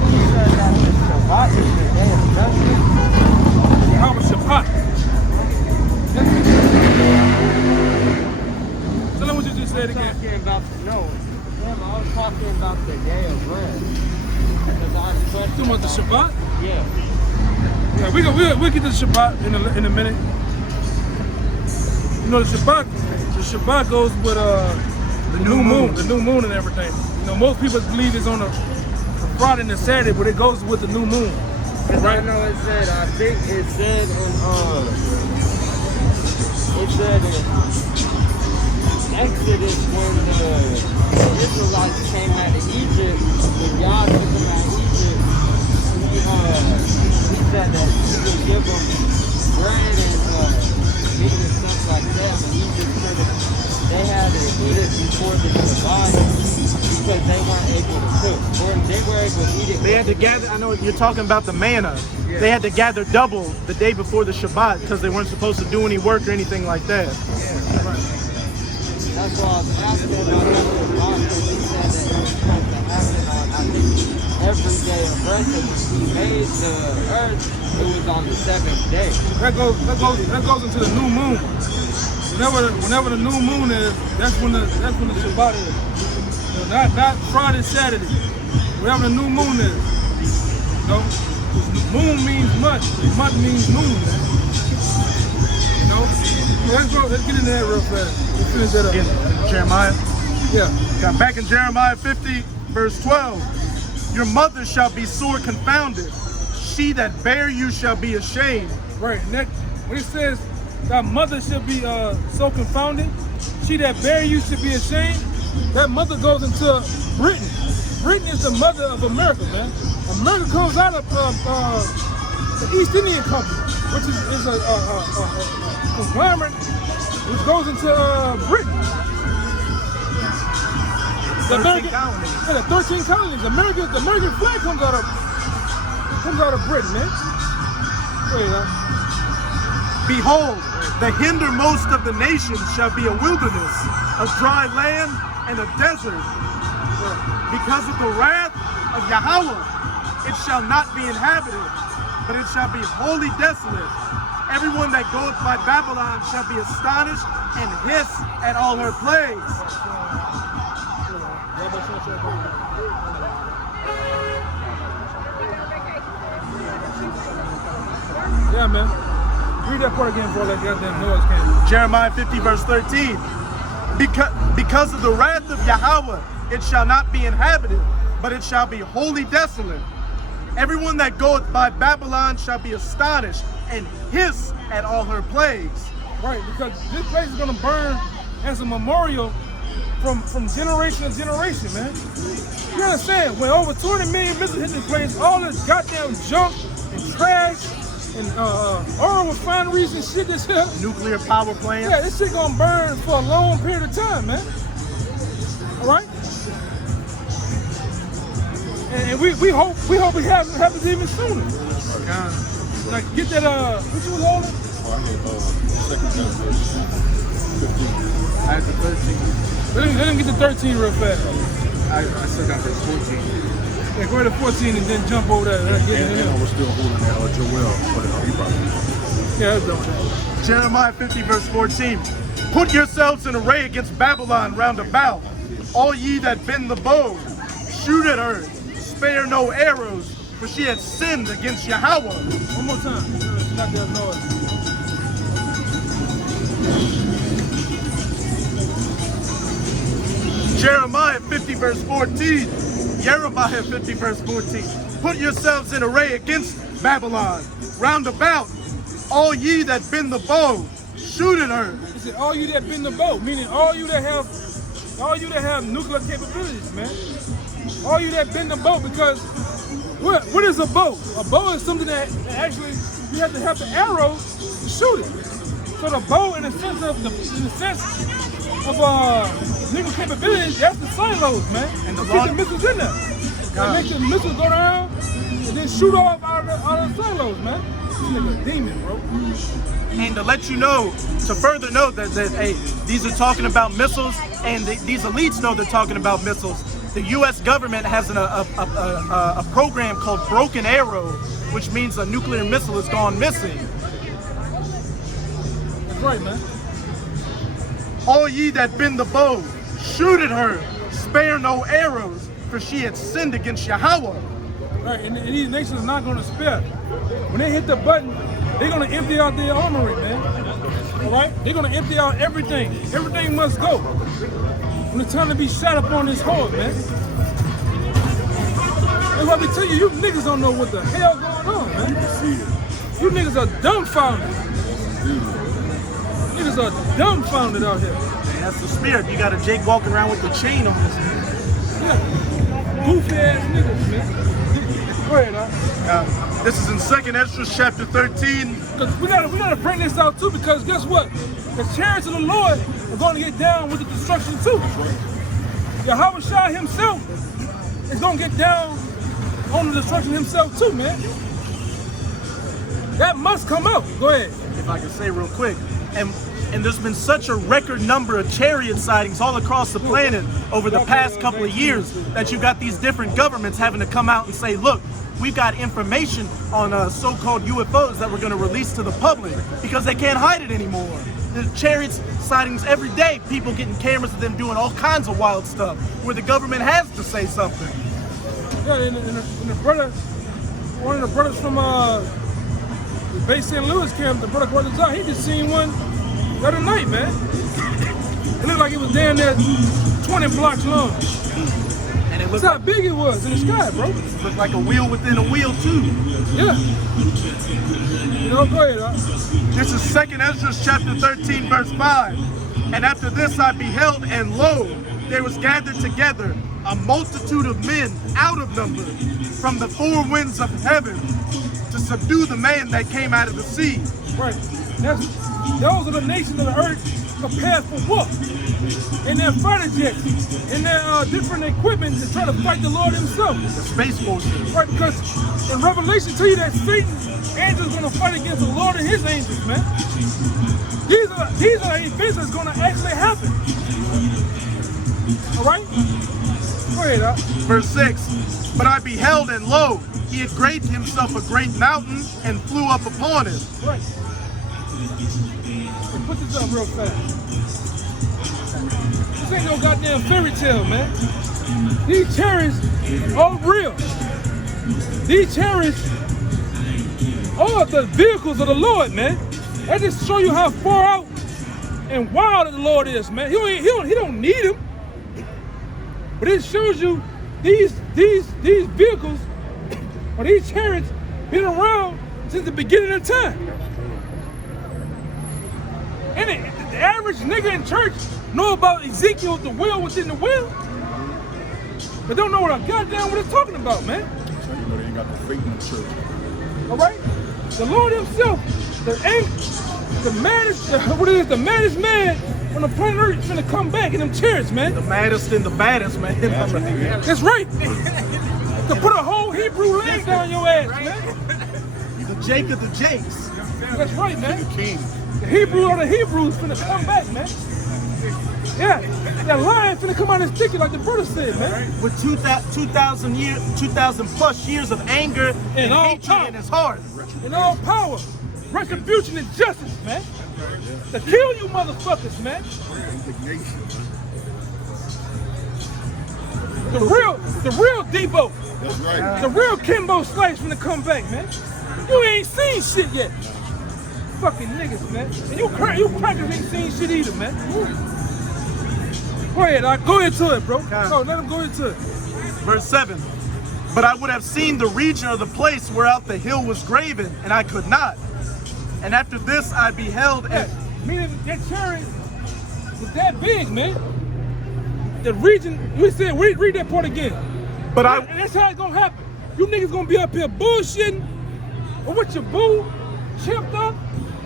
He said that the Shabbat is the day of judgment. How was Shabbat? Tell them what you just said again. Talking about I was talking about the day of rest. Because I was Talking about the Shabbat? Yeah. Yeah, we'll get to the Shabbat in a minute. You know, the Shabbat goes with the new moon and everything. You know, most people believe it's on a Friday and a Saturday, but it goes with the new moon. Right? I know it said, I think it said in Exodus when the Israelites came out of Egypt, when God took them out of Egypt, he said that he would give them bread and meat and stuff like that, but he just said that they had to eat it before the Shabbat because they weren't able to cook. Or they were able to eat it. They had to gather, I know you're talking about the manna. Yeah. They had to gather double the day before the Shabbat because they weren't supposed to do any work or anything like that. Yeah. Right. That's why I was asking about that Shabbat because he said that it was supposed to happen on, I think, every day of rest. And when he made the earth, it was on the 7th day. That goes into the new moon. Whenever the new moon is, that's when the Shabbat is. You know, not Friday, Saturday. Whenever the new moon is. You know, moon means month. Month means moon. You know, let's get into that real fast. Let's finish that up. In Jeremiah? Yeah. Got back in Jeremiah 50, verse 12. Your mother shall be sore confounded. She that bare you shall be ashamed. Right. And that, when it says that mother should be so confounded, she that bare you should be ashamed, that mother goes into Britain. Britain is the mother of America, man. America comes out of the East Indian Company, which is a conglomerate which goes into Britain. The 13 colonies. Yeah, the 13 colonies. The American flag comes out of Britain, man. There you go. Behold, the hindermost of the nations shall be a wilderness, a dry land, and a desert. Because of the wrath of Yahweh, it shall not be inhabited, but it shall be wholly desolate. Everyone that goeth by Babylon shall be astonished and hiss at all her plagues. Yeah, man. Read that part again before that goddamn noise came. Jeremiah 50, verse 13. Because of the wrath of Yahweh, it shall not be inhabited, but it shall be wholly desolate. Everyone that goeth by Babylon shall be astonished and hiss at all her plagues. Right, because this place is gonna burn as a memorial from generation to generation, man. You understand? When over 200 million missiles hit this place, all this goddamn junk and trash and oil refineries and shit that's here. Nuclear power plants. Yeah, this shit gonna burn for a long period of time, man. All right? And we hope it happens even sooner. Like get that what you was holding? I have the 13. Let him get the 13 real fast. I still got verse 14. Yeah, go ahead to 14 and then jump over that. And I was still holding Joel, but he probably. Yeah, that's done. Jeremiah 50, verse 14. Put yourselves in array against Babylon round about, all ye that bend the bow. Shoot at her, spare no arrows, for she hath sinned against Yahweh. One more time. It's not that noise. Jeremiah 50, verse 14. Jeremiah 50, verse 14. Put yourselves in array against Babylon round about, all ye that bend the bow. shoot at her. He said, all you that bend the boat, meaning all you that have nuclear capabilities, man. All you that bend the boat, because what is a bow? A bow is something that actually you have to have the arrow to shoot it. So the bow, in the sense of nuclear capabilities, that's the silos, man. And keep the missiles in there. That makes the missiles go down and then shoot off out of the silos, man. This nigga a demon, bro. And to let you know, to further note that hey, these are talking about missiles, and these elites know they're talking about missiles. The U.S. government has a program called Broken Arrow, which means a nuclear missile has gone missing. That's right, man. All ye that bend the bow, shoot at her, spare no arrows, for she had sinned against Yahweh. Right, and these nations are not going to spare. When they hit the button, they're going to empty out their armory, man. All right? They're going to empty out everything. Everything must go. When it's time to be shot up on this horde, man. That's why we tell you, you niggas don't know what the hell going on, man. You niggas are dumbfounded. Niggas are dumbfounded out here. That's the spirit. You got a Jake walking around with the chain on his head. Yeah. Goofy ass niggas, man. Go ahead, This is in 2nd Ezra chapter 13. Because we gotta bring this out too, because guess what? The chariots of the Lord are going to get down with the destruction too. Yahweh Shah himself is going to get down on the destruction himself too, man. That must come out. Go ahead. If I can say real quick. And there's been such a record number of chariot sightings all across the planet over the past couple of years that you got these different governments having to come out and say, look, we've got information on so-called UFOs that we're going to release to the public because they can't hide it anymore. There's chariots sightings every day, people getting cameras of them doing all kinds of wild stuff where the government has to say something. Yeah, and the brother, one of the brothers from the base St. Louis camp, the brother Guadalajara, he just seen one the other night, man. It looked like it was down there 20 blocks long. And it That's how big it was in the sky, bro. It looked like a wheel within a wheel, too. Yeah. You know, go ahead, This is 2nd Ezra chapter 13, verse 5. And after this I beheld, and lo, there was gathered together a multitude of men out of number from the four winds of heaven to subdue the man that came out of the sea. Right. Those are the nations of the earth prepared for war. And their fighter jets, and their different equipment to try to fight the Lord himself. The space forces. Right, because in Revelation tell you that Satan's angels are going to fight against the Lord and his angels, man. These are events that's going to actually happen. All right? Go ahead, Verse 6. But I beheld, and lo, he had graved himself a great mountain and flew up upon it. Right. Put this up real fast. This ain't no goddamn fairy tale, man. These chariots are real. These chariots are the vehicles of the Lord, man. That just show you how far out and wild the Lord is, man. He don't need them. But it shows you these vehicles or these chariots been around since the beginning of time. And the average nigga in church know about Ezekiel, the wheel within the wheel, but don't know what they're talking about, man. So you know they ain't got no faith in the church. All right? The Lord himself, the maddest man on the planet Earth is gonna come back in them chariots, man. The maddest and the baddest, man. That's right. To put a whole Hebrew leg down your ass, man. The Jake of the Jakes. That's right, man. The king. The Hebrew or the Hebrews finna come back, man. Yeah, that lion finna come out and stick it like the brother said, man. With 2,000 plus years of anger and all hatred power. in his heart. And all power, retribution and justice, man. To kill you motherfuckers, man. The real Debo. That's right. The real Kimbo Slice finna come back, man. You ain't seen shit yet. Fucking niggas, man. And you crackers ain't seen shit either, man. Go ahead, go into it, bro. No, let him go into it. Verse 7. But I would have seen the region of the place whereout the hill was graven, and I could not. And after this I beheld, and Meaning that chariot was that big, man. The region, we said, read that part again. But And that's how it's gonna happen. You niggas gonna be up here bullshitting, or with your boo, chipped up,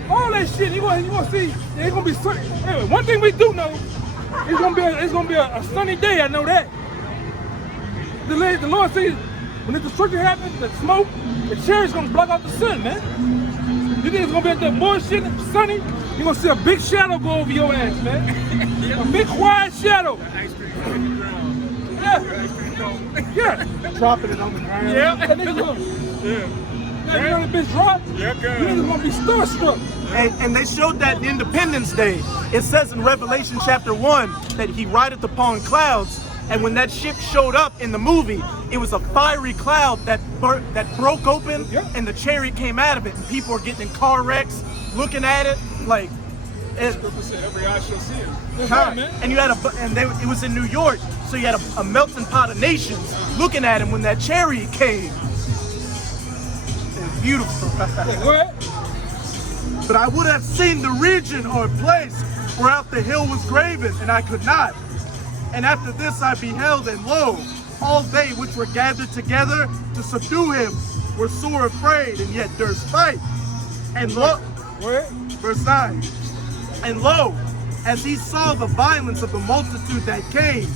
all that shit. You gonna see, it's gonna be certain. Anyway, one thing we do know, it's gonna be a sunny day, I know that. The Lord says, when the destruction happens, the smoke, the chariot's gonna block out the sun, man. You think it's gonna be at that bullshit, sunny? You're gonna see a big shadow go over your ass, man. A big quiet shadow. Yeah. Yeah. dropping it on the ground. Yeah. That nigga gonna, you know that bitch drop? Yeah, You niggas gonna be starstruck. And they showed that in Independence Day. It says in Revelation chapter 1 that he rideth upon clouds. And when that ship showed up in the movie, it was a fiery cloud that broke open, and the chariot came out of it. And people are getting in car wrecks, looking at it like. Every eye shall see it. That's right, man. And you had it was in New York, so you had a melting pot of nations looking at him when that chariot came. It was beautiful. Yeah, go ahead. But I would have seen the region or place whereout the hill was graven, and I could not. And after this I beheld, and lo, all they which were gathered together to subdue him were sore afraid, and yet durst fight. And lo, verse 9, and lo, as he saw the violence of the multitude that came,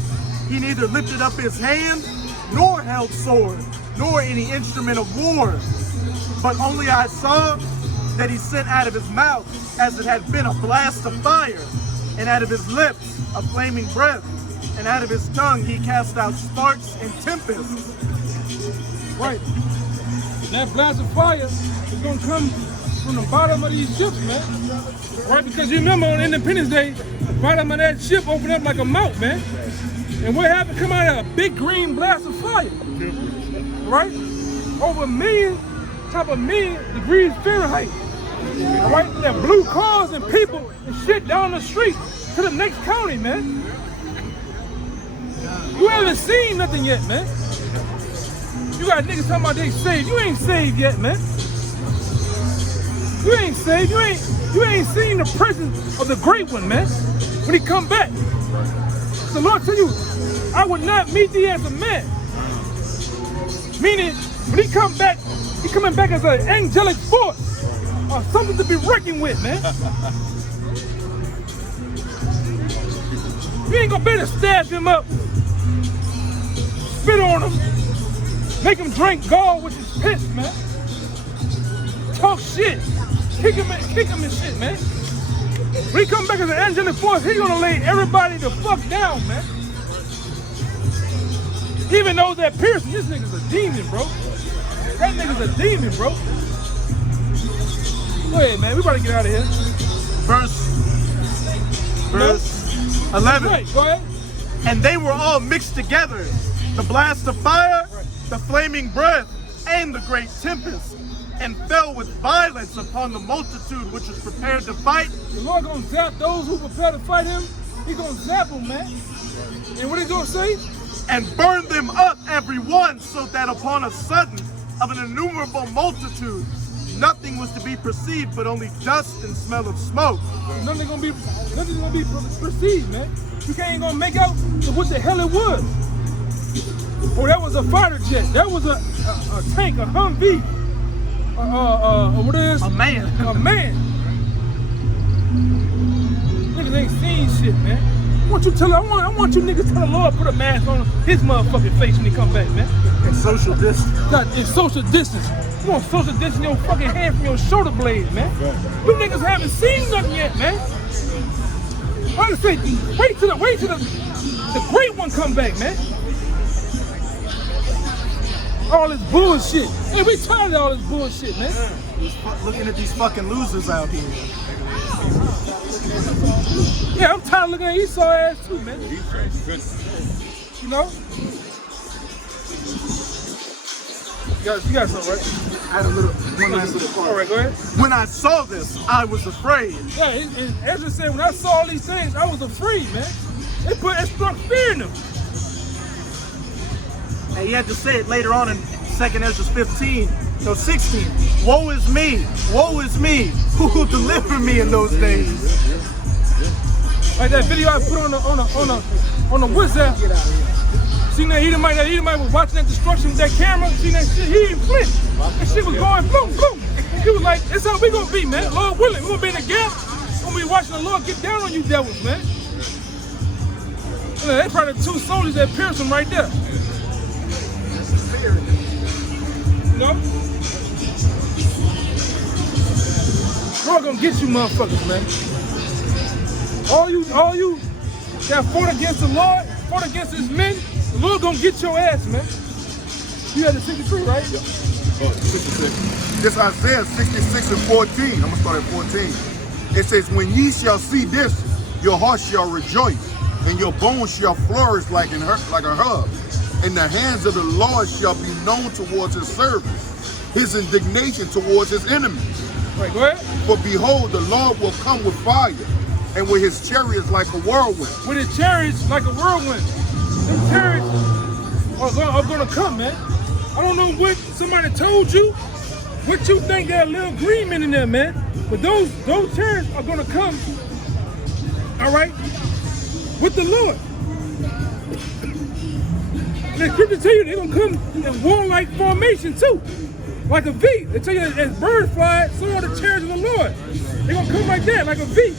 he neither lifted up his hand, nor held sword, nor any instrument of war. But only I saw that he sent out of his mouth, as it had been a blast of fire, and out of his lips a flaming breath, and out of his tongue he cast out sparks and tempests. Right. That blast of fire is gonna come from the bottom of these ships, man. Right? Because you remember on Independence Day, the bottom of that ship opened up like a mouth, man. And what happened? Come out of a big green blast of fire. Right? Over top of a million degrees Fahrenheit. All right? That blew cars and people and shit down the street to the next county, man. You haven't seen nothing yet, man. You got niggas talking about they saved. You ain't saved yet, man. You ain't saved. You ain't seen the presence of the great one, man. When he come back. So Lord tell you, I would not meet thee as a man. Meaning, when he come back, he coming back as an angelic force. Or something to be reckoned with, man. You ain't gonna be able to stab him up, spit on him, make him drink gall with his piss, man. Talk shit, kick him and shit, man. When he come back as an angelic force, he gonna lay everybody the fuck down, man. He even knows that Pearson, this nigga's a demon, bro. That nigga's a demon, bro. Go ahead, man, we about to get out of here. Verse 11. Right, go ahead. And they were all mixed together, the blast of fire, the flaming breath, and the great tempest, and fell with violence upon the multitude which was prepared to fight. The Lord gonna zap those who prepare to fight him. He gonna zap them, man. And what he gonna say? And burn them up every one, so that upon a sudden of an innumerable multitude, nothing was to be perceived but only dust and smell of smoke. Nothing's gonna be perceived, man. You can't gonna make out what the hell it was. Oh, that was a fighter jet. That was a tank, a Humvee. What is? A man. A man. Niggas ain't seen shit, man. I want you niggas to tell the Lord put a mask on his motherfucking face when he come back, man. And social distance. God, it's social distance. You want social distance your fucking hand from your shoulder blades, man. You niggas haven't seen nothing yet, man. I just say, wait till the great one come back, man. All this bullshit. Hey, we tired of all this bullshit, man. Looking at these fucking losers out here. Yeah, I'm tired of looking at Esau ass too, man. You know? You got something, right? I had one last little part. All right, go ahead. When I saw this, I was afraid. Yeah, and Ezra said, when I saw all these things, I was afraid, man. It struck fear in them. And he had to say it later on in 2 Ezra 15. No, 16. Woe is me. Woe is me. Who will deliver me in those days? Like that video I put on the WhatsApp. Seen that Edomite was watching that destruction with that camera. Seen that shit, he didn't flinch. That shit was going boom, boom. He was like, "It's how we gonna be, man. Lord willing, we gonna be in the gap. We're gonna be watching the Lord get down on you devils, man." And they probably 2 soldiers that pierced him right there. You know? Lord gonna get you motherfuckers, man. All you that fought against the Lord, fought against his men, the Lord gonna get your ass, man. You had the 63, right? Oh, 66. This Isaiah 66 and 14. I'm gonna start at 14. It says, when ye shall see this, your heart shall rejoice, and your bones shall flourish like a herb. And the hands of the Lord shall be known towards his servants, his indignation towards his enemies. Right, go ahead. For behold, the Lord will come with fire, and with his chariots like a whirlwind. With his chariots like a whirlwind. The chariots are gonna come, man. I don't know what somebody told you, what you think that little green men in there, man. But those chariots are gonna come, all right, with the Lord. And the scripture tell you they're gonna come in warlike formation too, like a V. They tell you as birds fly, so are the chariots of the Lord. They're gonna come like that, like a V,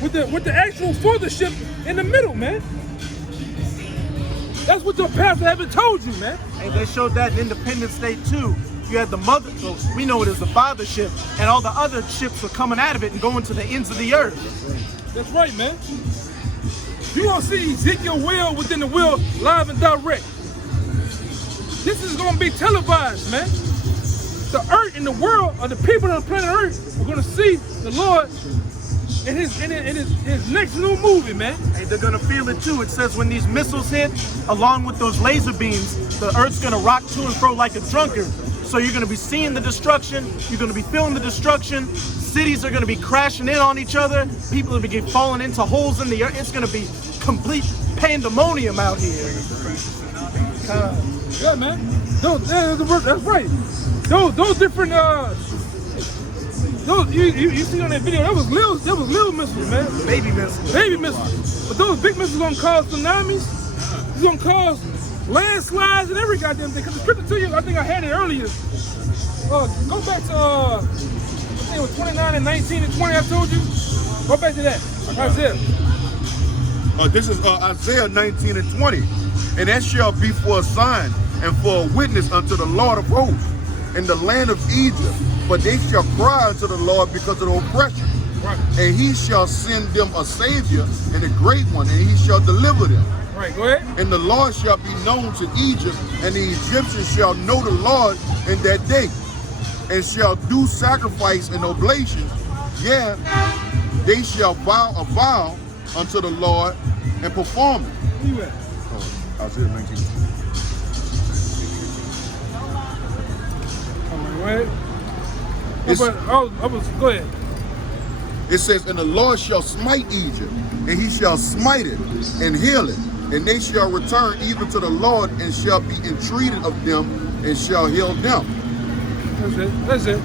with the actual fathership in the middle, man. That's what your pastor haven't told you, man. Hey, they showed that in Independence Day too. You had the mother, so we know it as the fathership, and all the other ships were coming out of it and going to the ends of the earth. That's right, man. You gonna see Ezekiel will within the will live and direct. This is gonna be televised, man. The earth and the world, or the people on planet Earth, are gonna see the Lord in his next new movie, man. Hey, they're gonna feel it too. It says when these missiles hit, along with those laser beams, the earth's gonna rock to and fro like a drunkard. So you're gonna be seeing the destruction, you're gonna be feeling the destruction, cities are gonna be crashing in on each other, people are gonna be falling into holes in the earth. It's gonna be complete pandemonium out here. Yeah, man. That's right. Those different you see on that video, that was little missiles, man. Baby missiles. Baby missiles. But those big missiles gonna cause tsunamis. It's gonna cause landslides and every goddamn thing. Cause the scripture to you, I think I had it earlier. Go back to I think it was 29 and 19 and 20. I told you. Go back to that. Isaiah. This is Isaiah 19 and 20. And that shall be for a sign and for a witness unto the Lord of hosts in the land of Egypt. But they shall cry unto the Lord because of the oppression. Right. And he shall send them a savior and a great one, and he shall deliver them. Right, go ahead. And the Lord shall be known to Egypt, and the Egyptians shall know the Lord in that day, and shall do sacrifice and oblations. Yeah, they shall vow a vow unto the Lord and perform it. Where you at? Isaiah 19. Go ahead. Go ahead. It says, and the Lord shall smite Egypt, and he shall smite it and heal it, and they shall return even to the Lord, and shall be entreated of them, and shall heal them. That's it.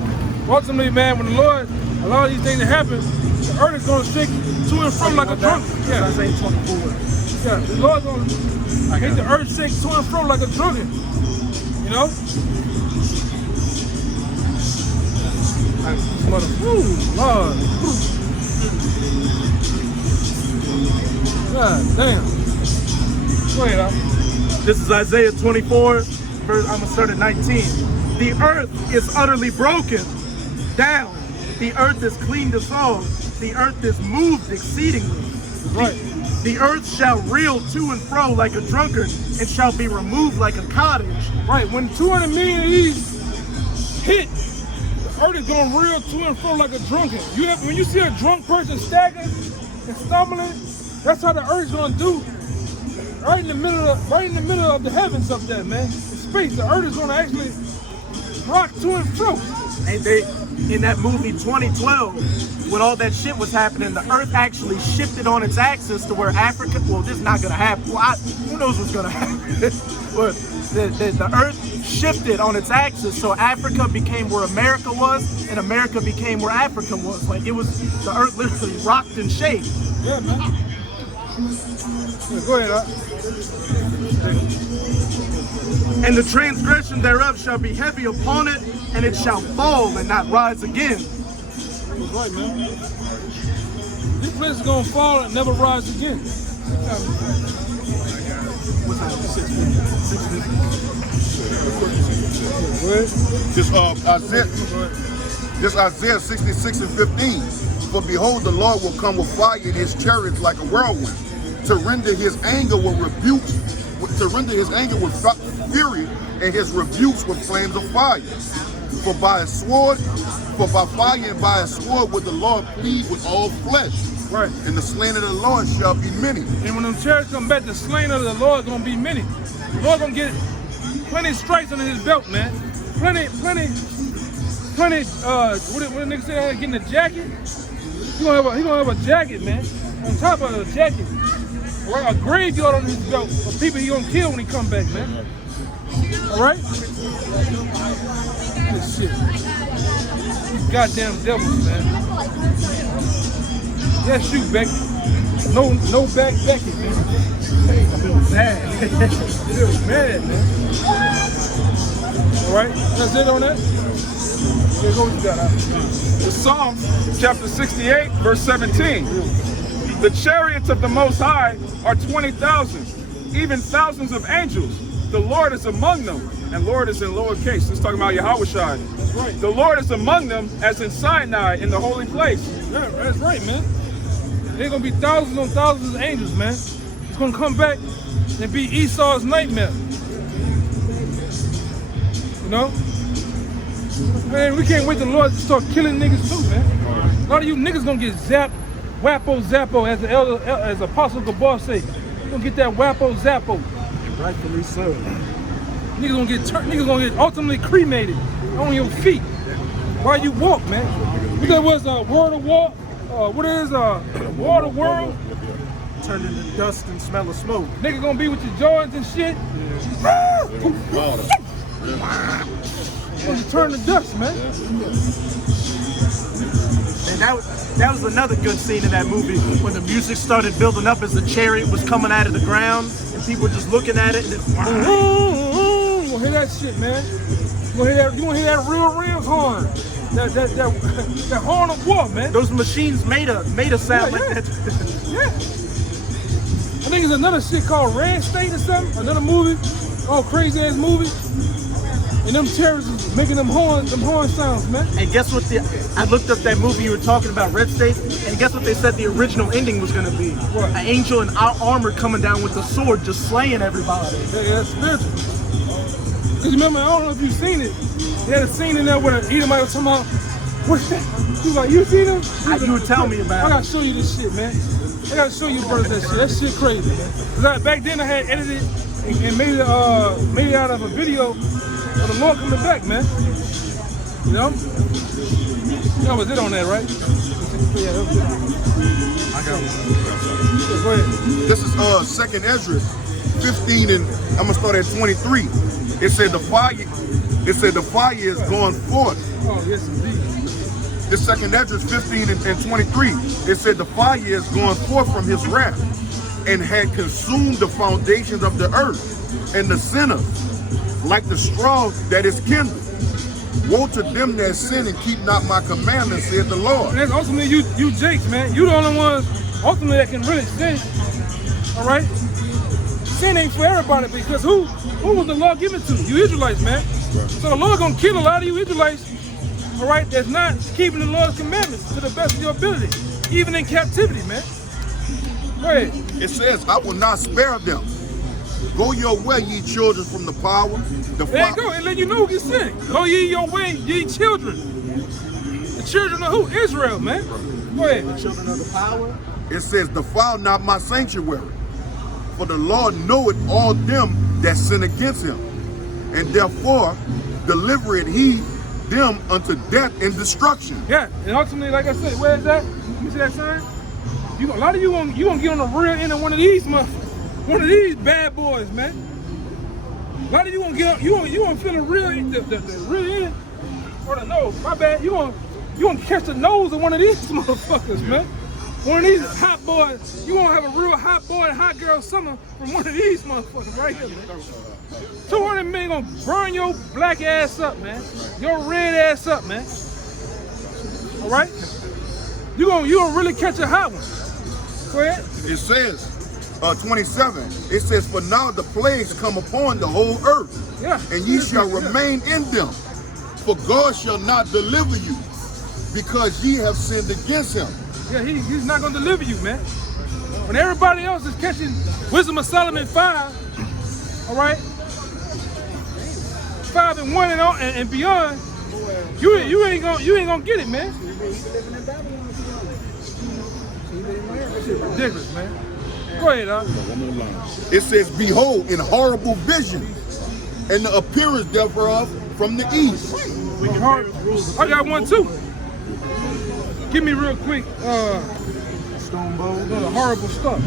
Ultimately, man, when the Lord allows these things to happen, the earth is going to shake to and from like a drunken. Yeah. Isaiah 24. Yeah, the Lord's going to make the earth shake to and fro like a drunken. You know? Lord. God damn. Go ahead, Al. This is Isaiah 24, verse, I'm gonna start at 19. The earth is utterly broken down. The earth is clean to solve. The earth is moved exceedingly. Right. The earth shall reel to and fro like a drunkard, and shall be removed like a cottage. Right, when 200 million of these hit, the earth is gonna reel to and fro like a drunken. When you see a drunk person staggering and stumbling, that's how the earth's gonna do. Right in the middle of the heavens up there, man. In space, the earth is gonna actually rock to and fro. And they, in that movie 2012, when all that shit was happening, the Earth actually shifted on its axis to where Africa. Well, this is not gonna happen. Well, who knows what's gonna happen? But the Earth shifted on its axis, so Africa became where America was, and America became where Africa was. Like it was, the Earth literally rocked and shake. Yeah, man. Yeah, go ahead, And the transgression thereof shall be heavy upon it, and it shall fall and not rise again. That's right, man. This place is gonna fall and never rise again. This Isaiah 66 and 15. For behold, the Lord will come with fire in his chariots like a whirlwind, to render his anger with rebukes, to render his anger with fury, and his rebukes with flames of fire. For by fire and by a sword would the Lord plead with all flesh. Right. And the slain of the Lord shall be many. And when them chariots come back, the slain of the Lord is gonna be many. The Lord gonna get plenty of stripes under his belt, man. Plenty, what the nigga say, getting a jacket? He gonna have a jacket, man. On top of the jacket. Right, a graveyard on his belt of people he gonna kill when he come back, man. Alright? This shit. These goddamn devils, man. Yeah, shoot, Becky. No back Becky, man. I feel sad. I feel mad, man. Alright, that's it on that? Here's what you got. The Psalms, chapter 68, verse 17. The chariots of the Most High are 20,000, even thousands of angels. The Lord is among them, and Lord is in lowercase. This is talking about Yahushua. That's right. The Lord is among them as in Sinai in the holy place. Yeah, that's right, man. There's gonna be thousands on thousands of angels, man. It's gonna come back and be Esau's nightmare. You know? Man, we can't wait till the Lord to start killing niggas too, man. A lot of you niggas gonna get zapped, wappo zappo, as the elder, as Apostle Gabar say. You gonna get that wappo zappo. Rightfully so. Niggas gonna get ultimately cremated on your feet while you walk, man. You got what's War to War? What is War to World? Turn into dust and smell of smoke. Nigga gonna be with your Jordans and shit. Gonna turn to dust, man. And that was another good scene in that movie when the music started building up as the chariot was coming out of the ground and people were just looking at it. And You gonna hear that shit, man. You gonna hear that real horn. That horn of war, man. those machines made a sound like that. Yeah. I think it's another shit called Red State or something. Another movie. Oh, crazy ass movie. And them terrorists is making them horn sounds, man. And guess what? I looked up that movie you were talking about, Red State, and guess what they said the original ending was gonna be? What? An angel in armor coming down with a sword, just slaying everybody. Yeah, that's spiritual. Cause remember, I don't know if you've seen it. They had a scene in there where the Edomite was talking about, what's that? He was like, you seen him? You would tell me about I it. gotta show you this shit, man. I gotta show you brothers that shit. That shit crazy, man. Cause back then I had edited and made it out of a video of the Lord coming back, man. You know? That was it on that, right? Yeah, that was it. I got one. Yeah, go ahead. This is 2nd Ezra 15, and I'm gonna start at 23. It said the fire is going forth. Oh, yes, indeed. This 2nd Ezra 15 and 23. It said the fire is going forth from his wrath, and had consumed the foundations of the earth and the center, like the straw that is kindled. Woe to them that sin and keep not my commandments, said the Lord. And that's ultimately you Jakes, man. You the only ones ultimately that can really sin. All right? Sin ain't for everybody because who was the law given to? You Israelites, man. So the Lord gonna kill a lot of you Israelites, all right, that's not keeping the Lord's commandments to the best of your ability, even in captivity, man. Go ahead. It says, I will not spare them. Go your way, ye children, from the power. There you go, and let you know who can sin. Go ye your way, ye children. The children of who? Israel, man. Go ahead. The children of the power. It says, defile not my sanctuary, for the Lord knoweth all them that sin against him. And therefore delivereth he them unto death and destruction. Yeah, and ultimately, like I said, where is that? Let me see that sign. A lot of you gonna get on the rear end of one of these bad boys, man. A lot of you gonna get you gonna feel the rear end or the nose. My bad. You gonna catch the nose of one of these motherfuckers, man. One of these hot boys. You gonna have a real hot boy and hot girl summer from one of these motherfuckers right here, man. 200 million gonna burn your black ass up, man. Your red ass up, man. All right? You gonna really catch a hot one. Go ahead. It says, 27, it says, for now the plagues come upon the whole earth, Yeah. and ye shall remain in them. For God shall not deliver you, because ye have sinned against him. Yeah, he's not gonna deliver you, man. When everybody else is catching Wisdom of Solomon 5, all right, 5 and 1 and beyond, you ain't gonna get it, man. Ridiculous, man. Go ahead, It says, behold, in horrible vision, and the appearance thereof from the east. I got one too. Give me real quick. Stone Bowl. The horrible stuff.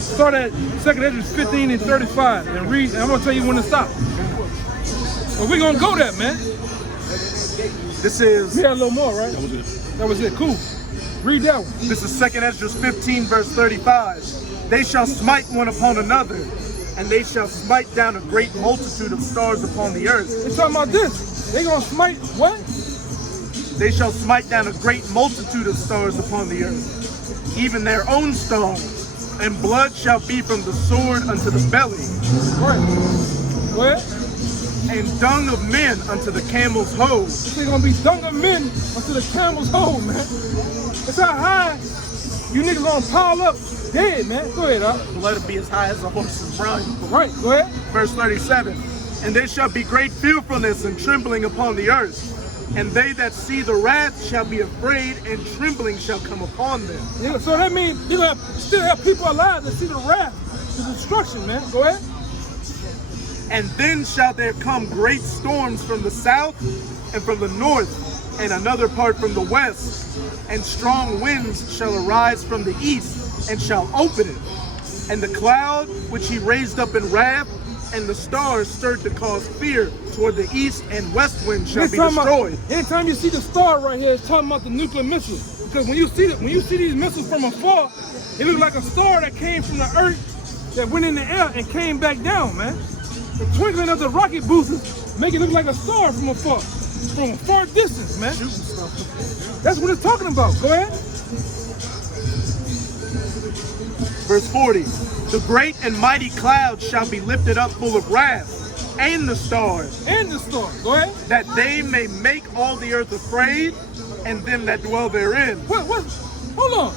Start at 2nd Ezra 15 and 35 and read. And I'm gonna tell you when to stop. But we're gonna go there, man. This is We had a little more, right? That was it. Cool. Read that one. This is 2nd Ezra 15, verse 35. They shall smite one upon another, and they shall smite down a great multitude of stars upon the earth. It's talking about this. They gonna smite what? They shall smite down a great multitude of stars upon the earth, even their own stars, and blood shall be from the sword unto the belly, Right. What? and dung of men unto the camel's hose. It's gonna be dung of men unto the camel's hole, man. That's how high you niggas gonna pile up dead, man. Go ahead, Let it be as high as a horse's brine. Right, go ahead. Verse 37. And there shall be great fearfulness and trembling upon the earth, and they that see the wrath shall be afraid, and trembling shall come upon them. Yeah, so that means you gonna still have people alive that see the wrath, the destruction, man. Go ahead. And then shall there come great storms from the south and from the north, and another part from the west, and strong winds shall arise from the east, and shall open it. And the cloud which he raised up in wrath, and the stars stirred to cause fear toward the east and west wind shall be destroyed. Anytime you see the star right here, it's talking about the nuclear missiles. Because when you see these missiles from afar, it looks like a star that came from the earth that went in the air and came back down, man. The twinkling of the rocket boosters make it look like a star from a far distance, man. That's what it's talking about. Go ahead. Verse 40. The great and mighty cloud shall be lifted up full of wrath, and the stars, And the star. Go ahead. that they may make all the earth afraid, and them that dwell therein. What? Hold on.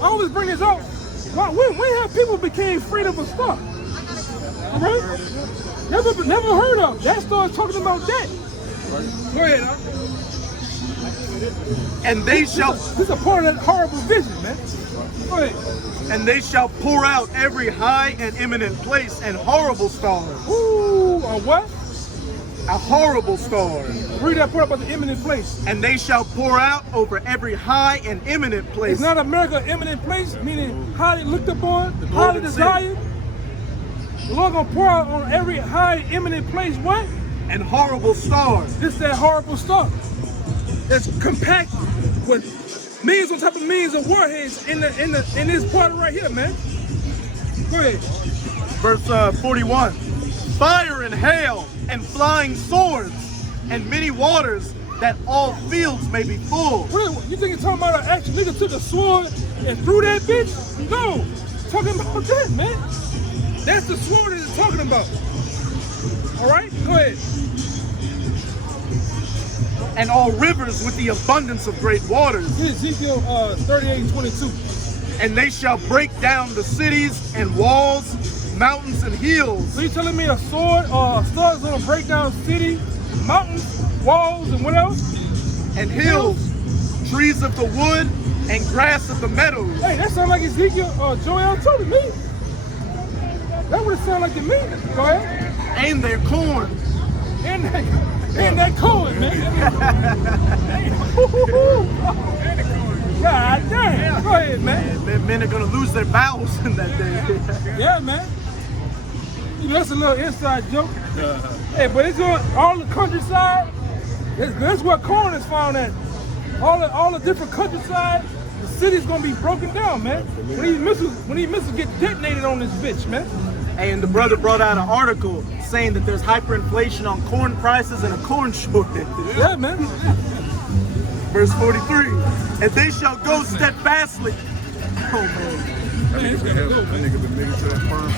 I always bring this up. When have people became afraid of a star? All right? Never heard of. That star is talking about that. Go ahead, And they shall This is a part of that horrible vision, man. Go ahead. and they shall pour out every high and eminent place and horrible star. Ooh, a what? A horrible star. Read that part about the eminent place. And they shall pour out over every high and eminent place. It's not America an eminent place, meaning highly looked upon, highly golden city. desired. The Lord gonna pour out on every high eminent place what? And horrible star. This that horrible stuff. That's compact with millions on top of millions of warheads in this part right here, man. Go ahead. Verse 41. Fire and hail and flying swords and many waters, that all fields may be full. What, you think it's talking about an action nigga took a sword and threw that bitch? No, talking about that, man. That's the sword that it's talking about. All right, go ahead. And all rivers with the abundance of great waters. Here's Ezekiel 38:22. And they shall break down the cities and walls, mountains and hills. So you telling me a sword or a sword is gonna break down cities, mountains, walls, and what else? And hills, trees of the wood, and grass of the meadows. Hey, that sounds like Ezekiel Joel too to me. That would sound like to me. Go ahead. And their corn, And ain't that cold, man. God damn. Go ahead, man. Men are gonna lose their bowels in that day. Yeah, man. You know, that's a little inside joke. Hey, but it's on all the countryside. That's where corn is found at. All the different countryside, the city's gonna be broken down, man. When these missiles get detonated on this bitch, man. And the brother brought out an article saying that there's hyperinflation on corn prices and a corn shortage. Yeah, man. Verse 43, and they shall go steadfastly. Oh, man. That nigga been making sure that firm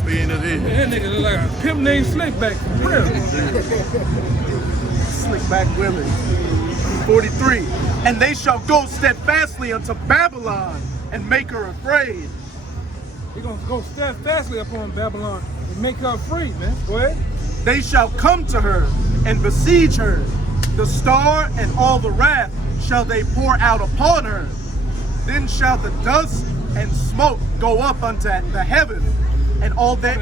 stay in his head. Man, that nigga look like a pimp named Slickback, for real. Slickback Willie. 43, and they shall go steadfastly unto Babylon and make her afraid. We're gonna go steadfastly upon Babylon and make her afraid, man. Go ahead. They shall come to her and besiege her. The star and all the wrath shall they pour out upon her. Then shall the dust and smoke go up unto the heaven, and all that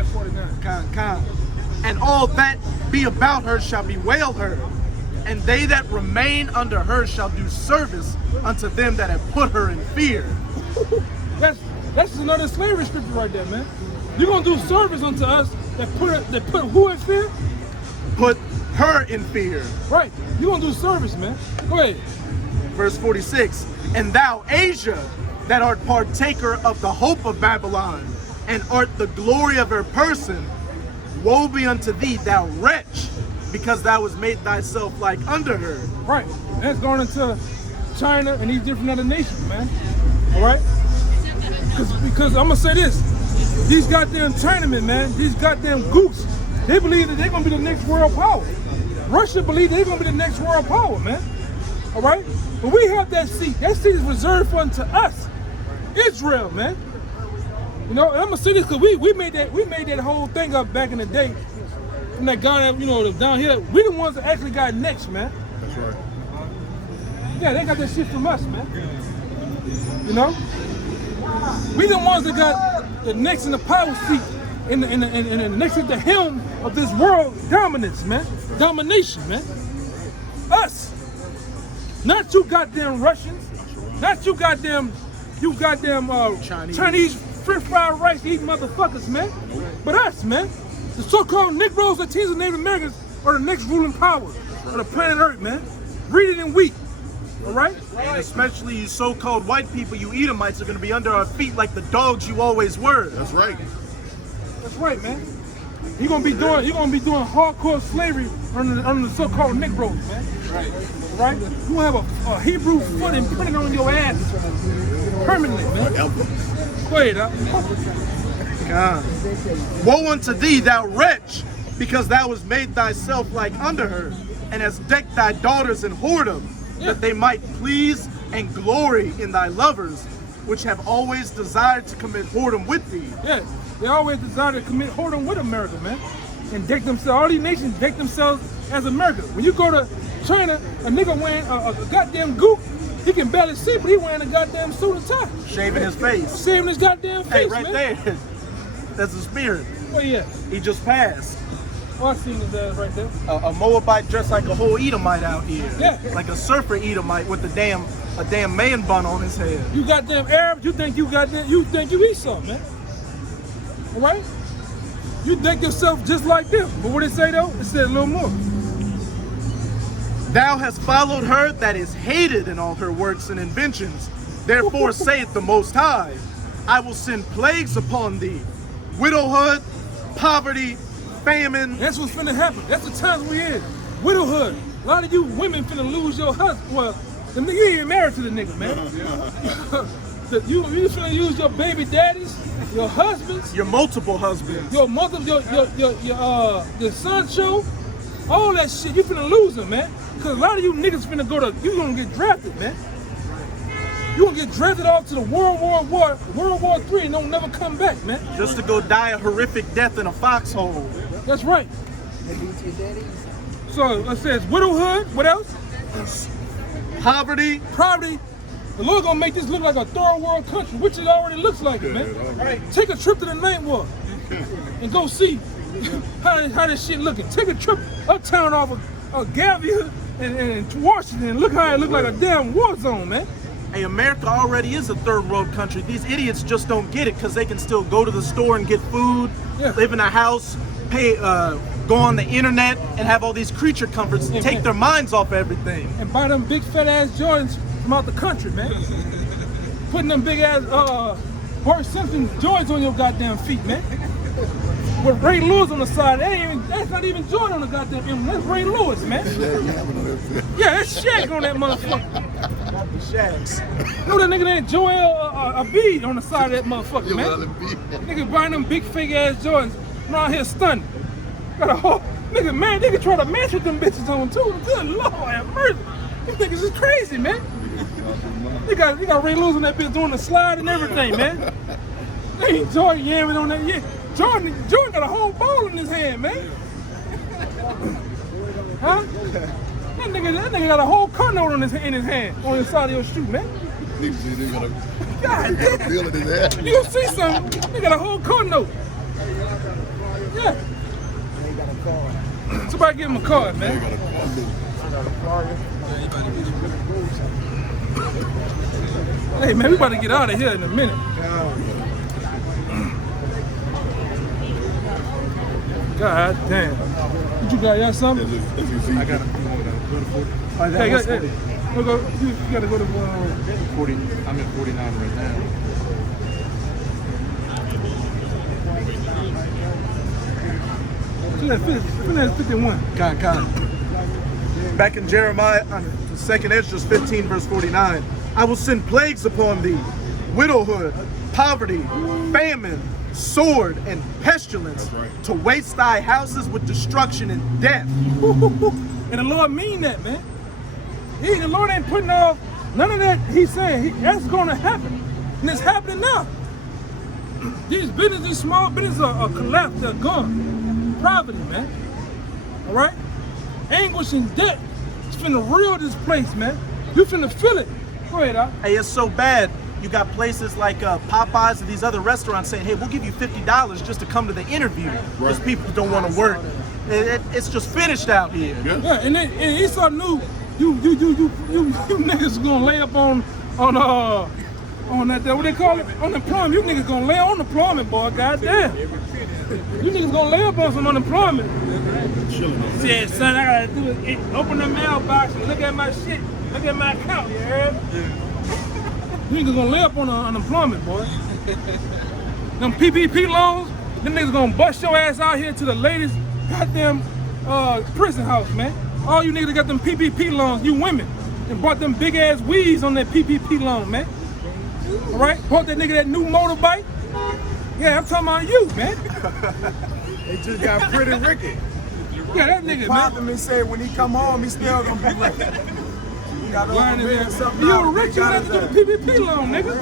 and all that be about her shall bewail her, and they that remain under her shall do service unto them that have put her in fear. That's another slavery scripture right there, man. You're gonna do service unto us that put who in fear? Put her in fear. Right. You're gonna do service, man. Go ahead. Verse 46, and thou, Asia, that art partaker of the hope of Babylon, and art the glory of her person, woe be unto thee, thou wretch, because thou hast made thyself like unto her. Right. And that's going into China and these different other nations, man. All right? Because I'm gonna say this. These goddamn Chinamen, man, these goddamn gooks, they believe that they're gonna be the next world power. Russia believes they're gonna be the next world power, man. All right? But we have that seat. That seat is reserved unto us. Israel, man. You know, and I'm gonna say this because we made that whole thing up back in the day. From that guy that, you know, down here. We the ones that actually got next, man. That's right. Yeah, they got that shit from us, man. You know? We the ones that got the next in the power seat and the next at the helm of this world dominance, man. Domination, man. Us. Not you goddamn Russians. Not you goddamn Chinese French fried rice eating motherfuckers, man. But us, man. The so-called Negroes, Latinos, and Native Americans are the next ruling power of the planet Earth, man. Read it and weep. All right? And especially you so-called white people, you Edomites, are going to be under our feet like the dogs you always were. That's right. That's right, man. You're gonna be doing hardcore slavery under the so-called Negroes, man. Right? You gonna have a Hebrew foot imprinted on your ass permanently, man. Go ahead, God. Woe unto thee, thou wretch, because thou hast made thyself like unto her, and hast decked thy daughters in whoredom, that they might please and glory in thy lovers, which have always desired to commit whoredom with thee. Yeah, they always desire to commit whoredom with America, man. And deck themselves, all these nations deck themselves as America. When you go to China, a nigga wearing a goddamn goop, he can barely see, but he wearing a goddamn suit and tie. Shaving his face. Shaving his goddamn face, Hey, right man. there. That's the spirit. Oh yeah. He just passed. Oh, I seen his ass right there. A Moabite dressed like a whole Edomite out here. Yeah. Like a surfer Edomite with a damn man bun on his head. You goddamn Arabs, you think you Esau, man. All right? You deck yourself just like them. But what it say though? It said a little more. Thou hast followed her that is hated in all her works and inventions. Therefore saith the Most High, I will send plagues upon thee, widowhood, poverty, famine. That's what's finna happen. That's the times we in. Widowhood. A lot of you women finna lose your husband. Well, you ain't even married to the nigga, man. You finna use your baby daddies, your husbands, Your multiple husbands. your mother, your son show, all that shit. You finna lose them, man. Cause a lot of you niggas finna you gonna get drafted, man. You gonna get drafted off to the World War III and don't never come back, man. Just to go die a horrific death in a foxhole. That's right. So it says widowhood. What else? Poverty. Poverty. The Lord gonna make this look like a third world country, which it already looks like it, man. Take a trip to the Ninth Ward and go see How this shit looking? Take a trip uptown off of Gavia and Washington. Look how it look like a damn war zone, man. Hey, America already is a third world country. These idiots just don't get it because they can still go to the store and get food, live in a house, pay, go on the internet, and have all these creature comforts and take their minds off everything. And buy them big fat ass Jordans from out the country, man. Putting them big ass Bart Simpson Jordans on your goddamn feet, man. With Ray Lewis on the side, that's not even Jordan on the goddamn emblem. That's Ray Lewis, man. Yeah, that's Shaq on that motherfucker. Shags. No, that nigga named Joel Embiid on the side of that motherfucker, man. Nigga buying them big fake ass Jordans. I'm out here stunning. Got a whole nigga, man. Nigga try to match with them bitches on too. Good Lord, have mercy. These niggas is crazy, man. You got Ray Lewis on that bitch doing the slide and everything, man. Hey, Jordan yamming on that. Yeah, Jordan got a whole ball in his hand, man. Huh? That nigga got a whole car note in his hand, on the side of your shoe, man. God damn. You see something? They got a whole car note. Yeah. Somebody give him a card, man. Hey, man, we about to get out of here in a minute. God damn. What you got? You got something? I got a Hey, you gotta go to 40. I'm at 49 right now. Finish 51. Con. Back in Jeremiah, the second Esdras 15, verse 49. I will send plagues upon thee, widowhood, poverty, famine, sword, and pestilence, to waste thy houses with destruction and death. And the Lord mean that, man. The Lord ain't putting off none of that. He's saying that's going to happen. And it's happening now. These small businesses are collapsed, they're gone. Poverty, man. All right? Anguish and debt. It's finna reel this place, man. You finna feel it. Go ahead, Al. Hey, it's so bad. You got places like Popeyes and these other restaurants saying, hey, we'll give you $50 just to come to the interview because people don't want to work. It's just finished out here. Yeah, and it's our new, you niggas gonna lay up on that, what they call it? Unemployment. You niggas gonna lay on unemployment, boy, goddamn. You niggas gonna lay up on some unemployment. Shit, son, I gotta do is open the mailbox and look at my shit, look at my account, you heard? You niggas gonna lay up on unemployment, boy. Them PPP loans, them niggas gonna bust your ass out here to the latest goddamn prison house, man. All you niggas got them PPP loans, you women, and bought them big ass weeds on that PPP loan, man. All right, bought that nigga that new motorbike. Yeah, I'm talking about you, man. They just got Pretty Ricky. Yeah, that nigga, man. And said when he come home, he's still gonna be rich. You got You were rich, you had to do the PPP loan, nigga.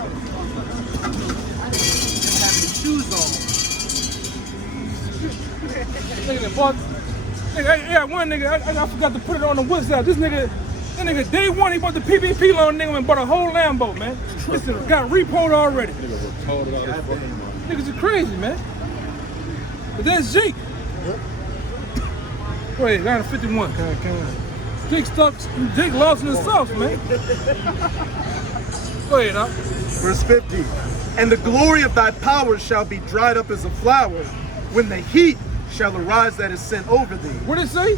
Shoes on. Nigga that bought. Nigga, yeah, one nigga, I forgot to put it on the WhatsApp. That nigga, day one, he bought the PPP loan, nigga, and bought a whole Lambo, man. Listen, got repoed already. Niggas are crazy, man. But that's Jake. Wait, got a 51. Come on. Jake lost in the sauce, man. Go ahead, huh? Verse 50. And the glory of thy power shall be dried up as a flower, when the heat shall arise that is sent over thee. What did it say?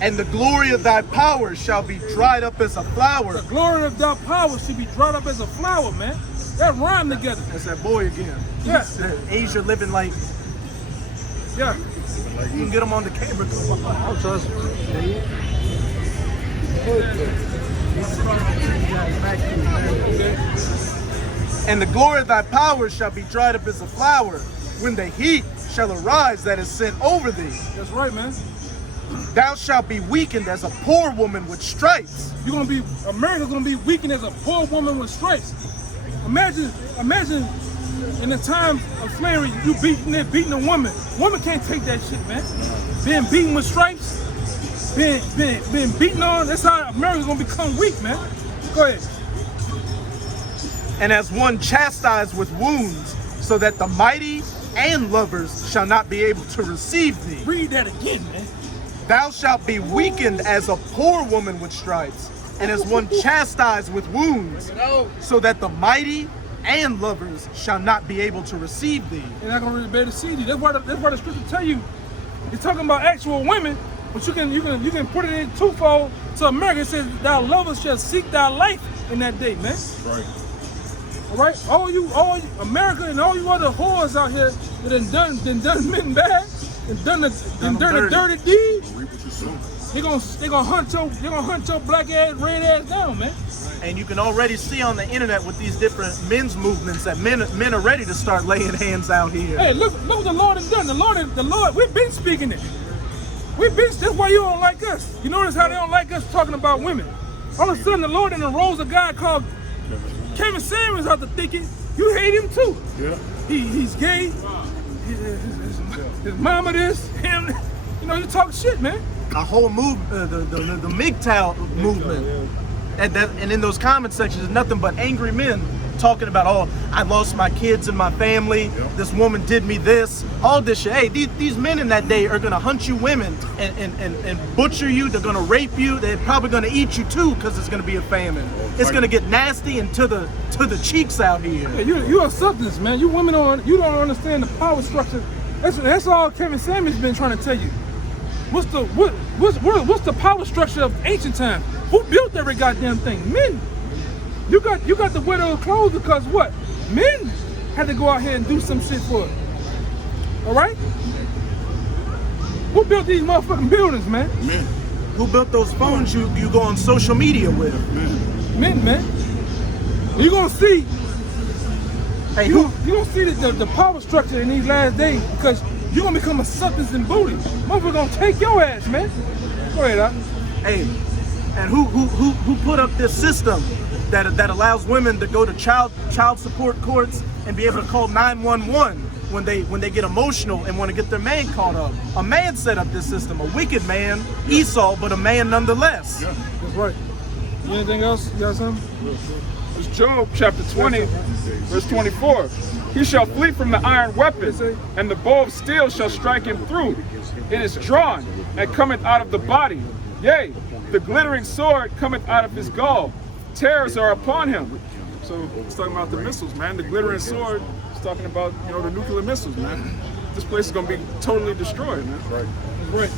And the glory of thy power shall be dried up as a flower. The glory of thy power should be dried up as a flower, man. That rhyme together. That's that boy again. Yeah. Asia living like, Yeah. you can get him on the camera. I'll trust you. Okay. And the glory of thy power shall be dried up as a flower, when the heat shall arise that is sent over thee. That's right, man. Thou shalt be weakened as a poor woman with stripes. America's gonna be weakened as a poor woman with stripes. Imagine in the time of slavery, you beating a woman. Woman can't take that shit, man. Being beaten with stripes, being beaten on, that's how America's gonna become weak, man. Go ahead. And as one chastised with wounds, so that the mighty and lovers shall not be able to receive thee. Read that again, man. Thou shalt be weakened as a poor woman with stripes, and as one chastised with wounds, so that the mighty and lovers shall not be able to receive thee. They're not gonna really be able to see thee. That's why the scripture tell you, it's talking about actual women, but you can put it in twofold. To America, it says, "Thy lovers shall seek thy life in that day," man. Right. All right, all you America and all you other whores out here that done men bad, and done the dirty deed. They gonna hunt your black ass, red ass down, man. And you can already see on the internet with these different men's movements that men are ready to start laying hands out here. Hey, look what the Lord has done. The Lord, we've been speaking it. That's why you don't like us. You notice how they don't like us talking about women. All of a sudden, the Lord then rose a guy called Kevin Samuels out the thinking. You hate him too. Yeah. He's gay. His mama this, him. You know, you talk shit, man. A whole movement, the MGTOW movement. And in those comment sections, there's nothing but angry men talking about, oh, I lost my kids and my family. This woman did me this. All this shit. Hey, these men in that day are gonna hunt you women and butcher you. They're gonna rape you. They're probably gonna eat you too, because it's gonna be a famine. It's gonna get nasty and to the cheeks out here. Yeah, you're a substance, man. You women you don't understand the power structure. That's all Kevin Samuels been trying to tell you. What's the power structure of ancient times? Who built every goddamn thing? Men. You got to wear those clothes because what? Men had to go out here and do some shit for it. All right? Who built these motherfucking buildings, man? Men. Who built those phones you go on social media with? Men, man. You're gonna see. Hey, You gonna see the power structure in these last days, because you're gonna become a substance and booty. Motherfucker gonna take your ass, man. Go ahead, Doc. Hey, and who put up this system that allows women to go to child support courts and be able to call 911 when they get emotional and want to get their man caught up? A man set up this system, a wicked man, Esau, but a man nonetheless. Yeah. That's right. Anything else? You got something? It's Job chapter 20, verse 24. He shall flee from the iron weapon, and the bow of steel shall strike him through. It is drawn, and cometh out of the body. Yea, the glittering sword cometh out of his gall. Terrors are upon him. So it's talking about the missiles, man. The glittering sword is talking about, the nuclear missiles, man. This place is gonna be totally destroyed, man. Right. That's right.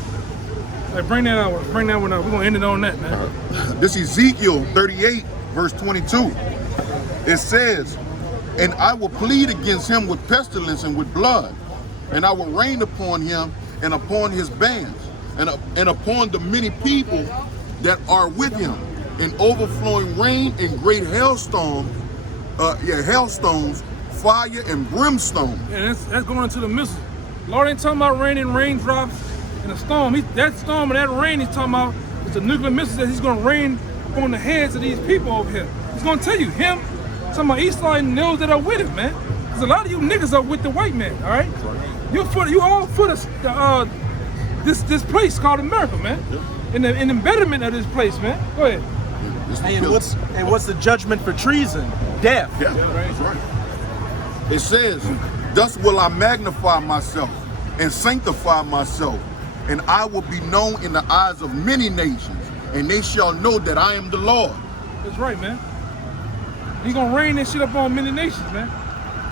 Hey, bring that out. Bring that one out. We're gonna end it on that, man. This Ezekiel 38, verse 22. It says, and I will plead against him with pestilence and with blood, and I will rain upon him and upon his bands, and upon the many people that are with him, in overflowing rain and great hailstones, fire and brimstone. Yeah, that's going into the missiles. Lord ain't talking about rain and raindrops and a storm. That storm and that rain he's talking about is the nuclear missiles that he's going to rain upon the heads of these people over here. He's going to tell you, him, talking about Esau and those that are with him, man. Because a lot of you niggas are with the white man, all right? You all for this place called America, man. In the embetterment of this place, man. Go ahead. And what's the judgment for treason? Death. Yeah, that's right. It says, thus will I magnify myself and sanctify myself, and I will be known in the eyes of many nations, and they shall know that I am the Lord. That's right, man. He's gonna rain this shit up on many nations, man.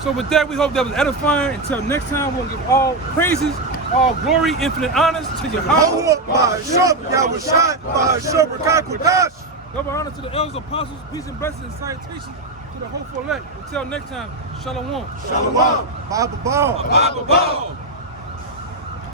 So with that, we hope that was edifying. Until next time, we'll give all praises, all glory, infinite honors to Yahweh. Double honor to the elders, apostles, peace and blessings and salutations to the hopeful elect. Until next time, shalom. Shalom. Bible ball. Bible ball.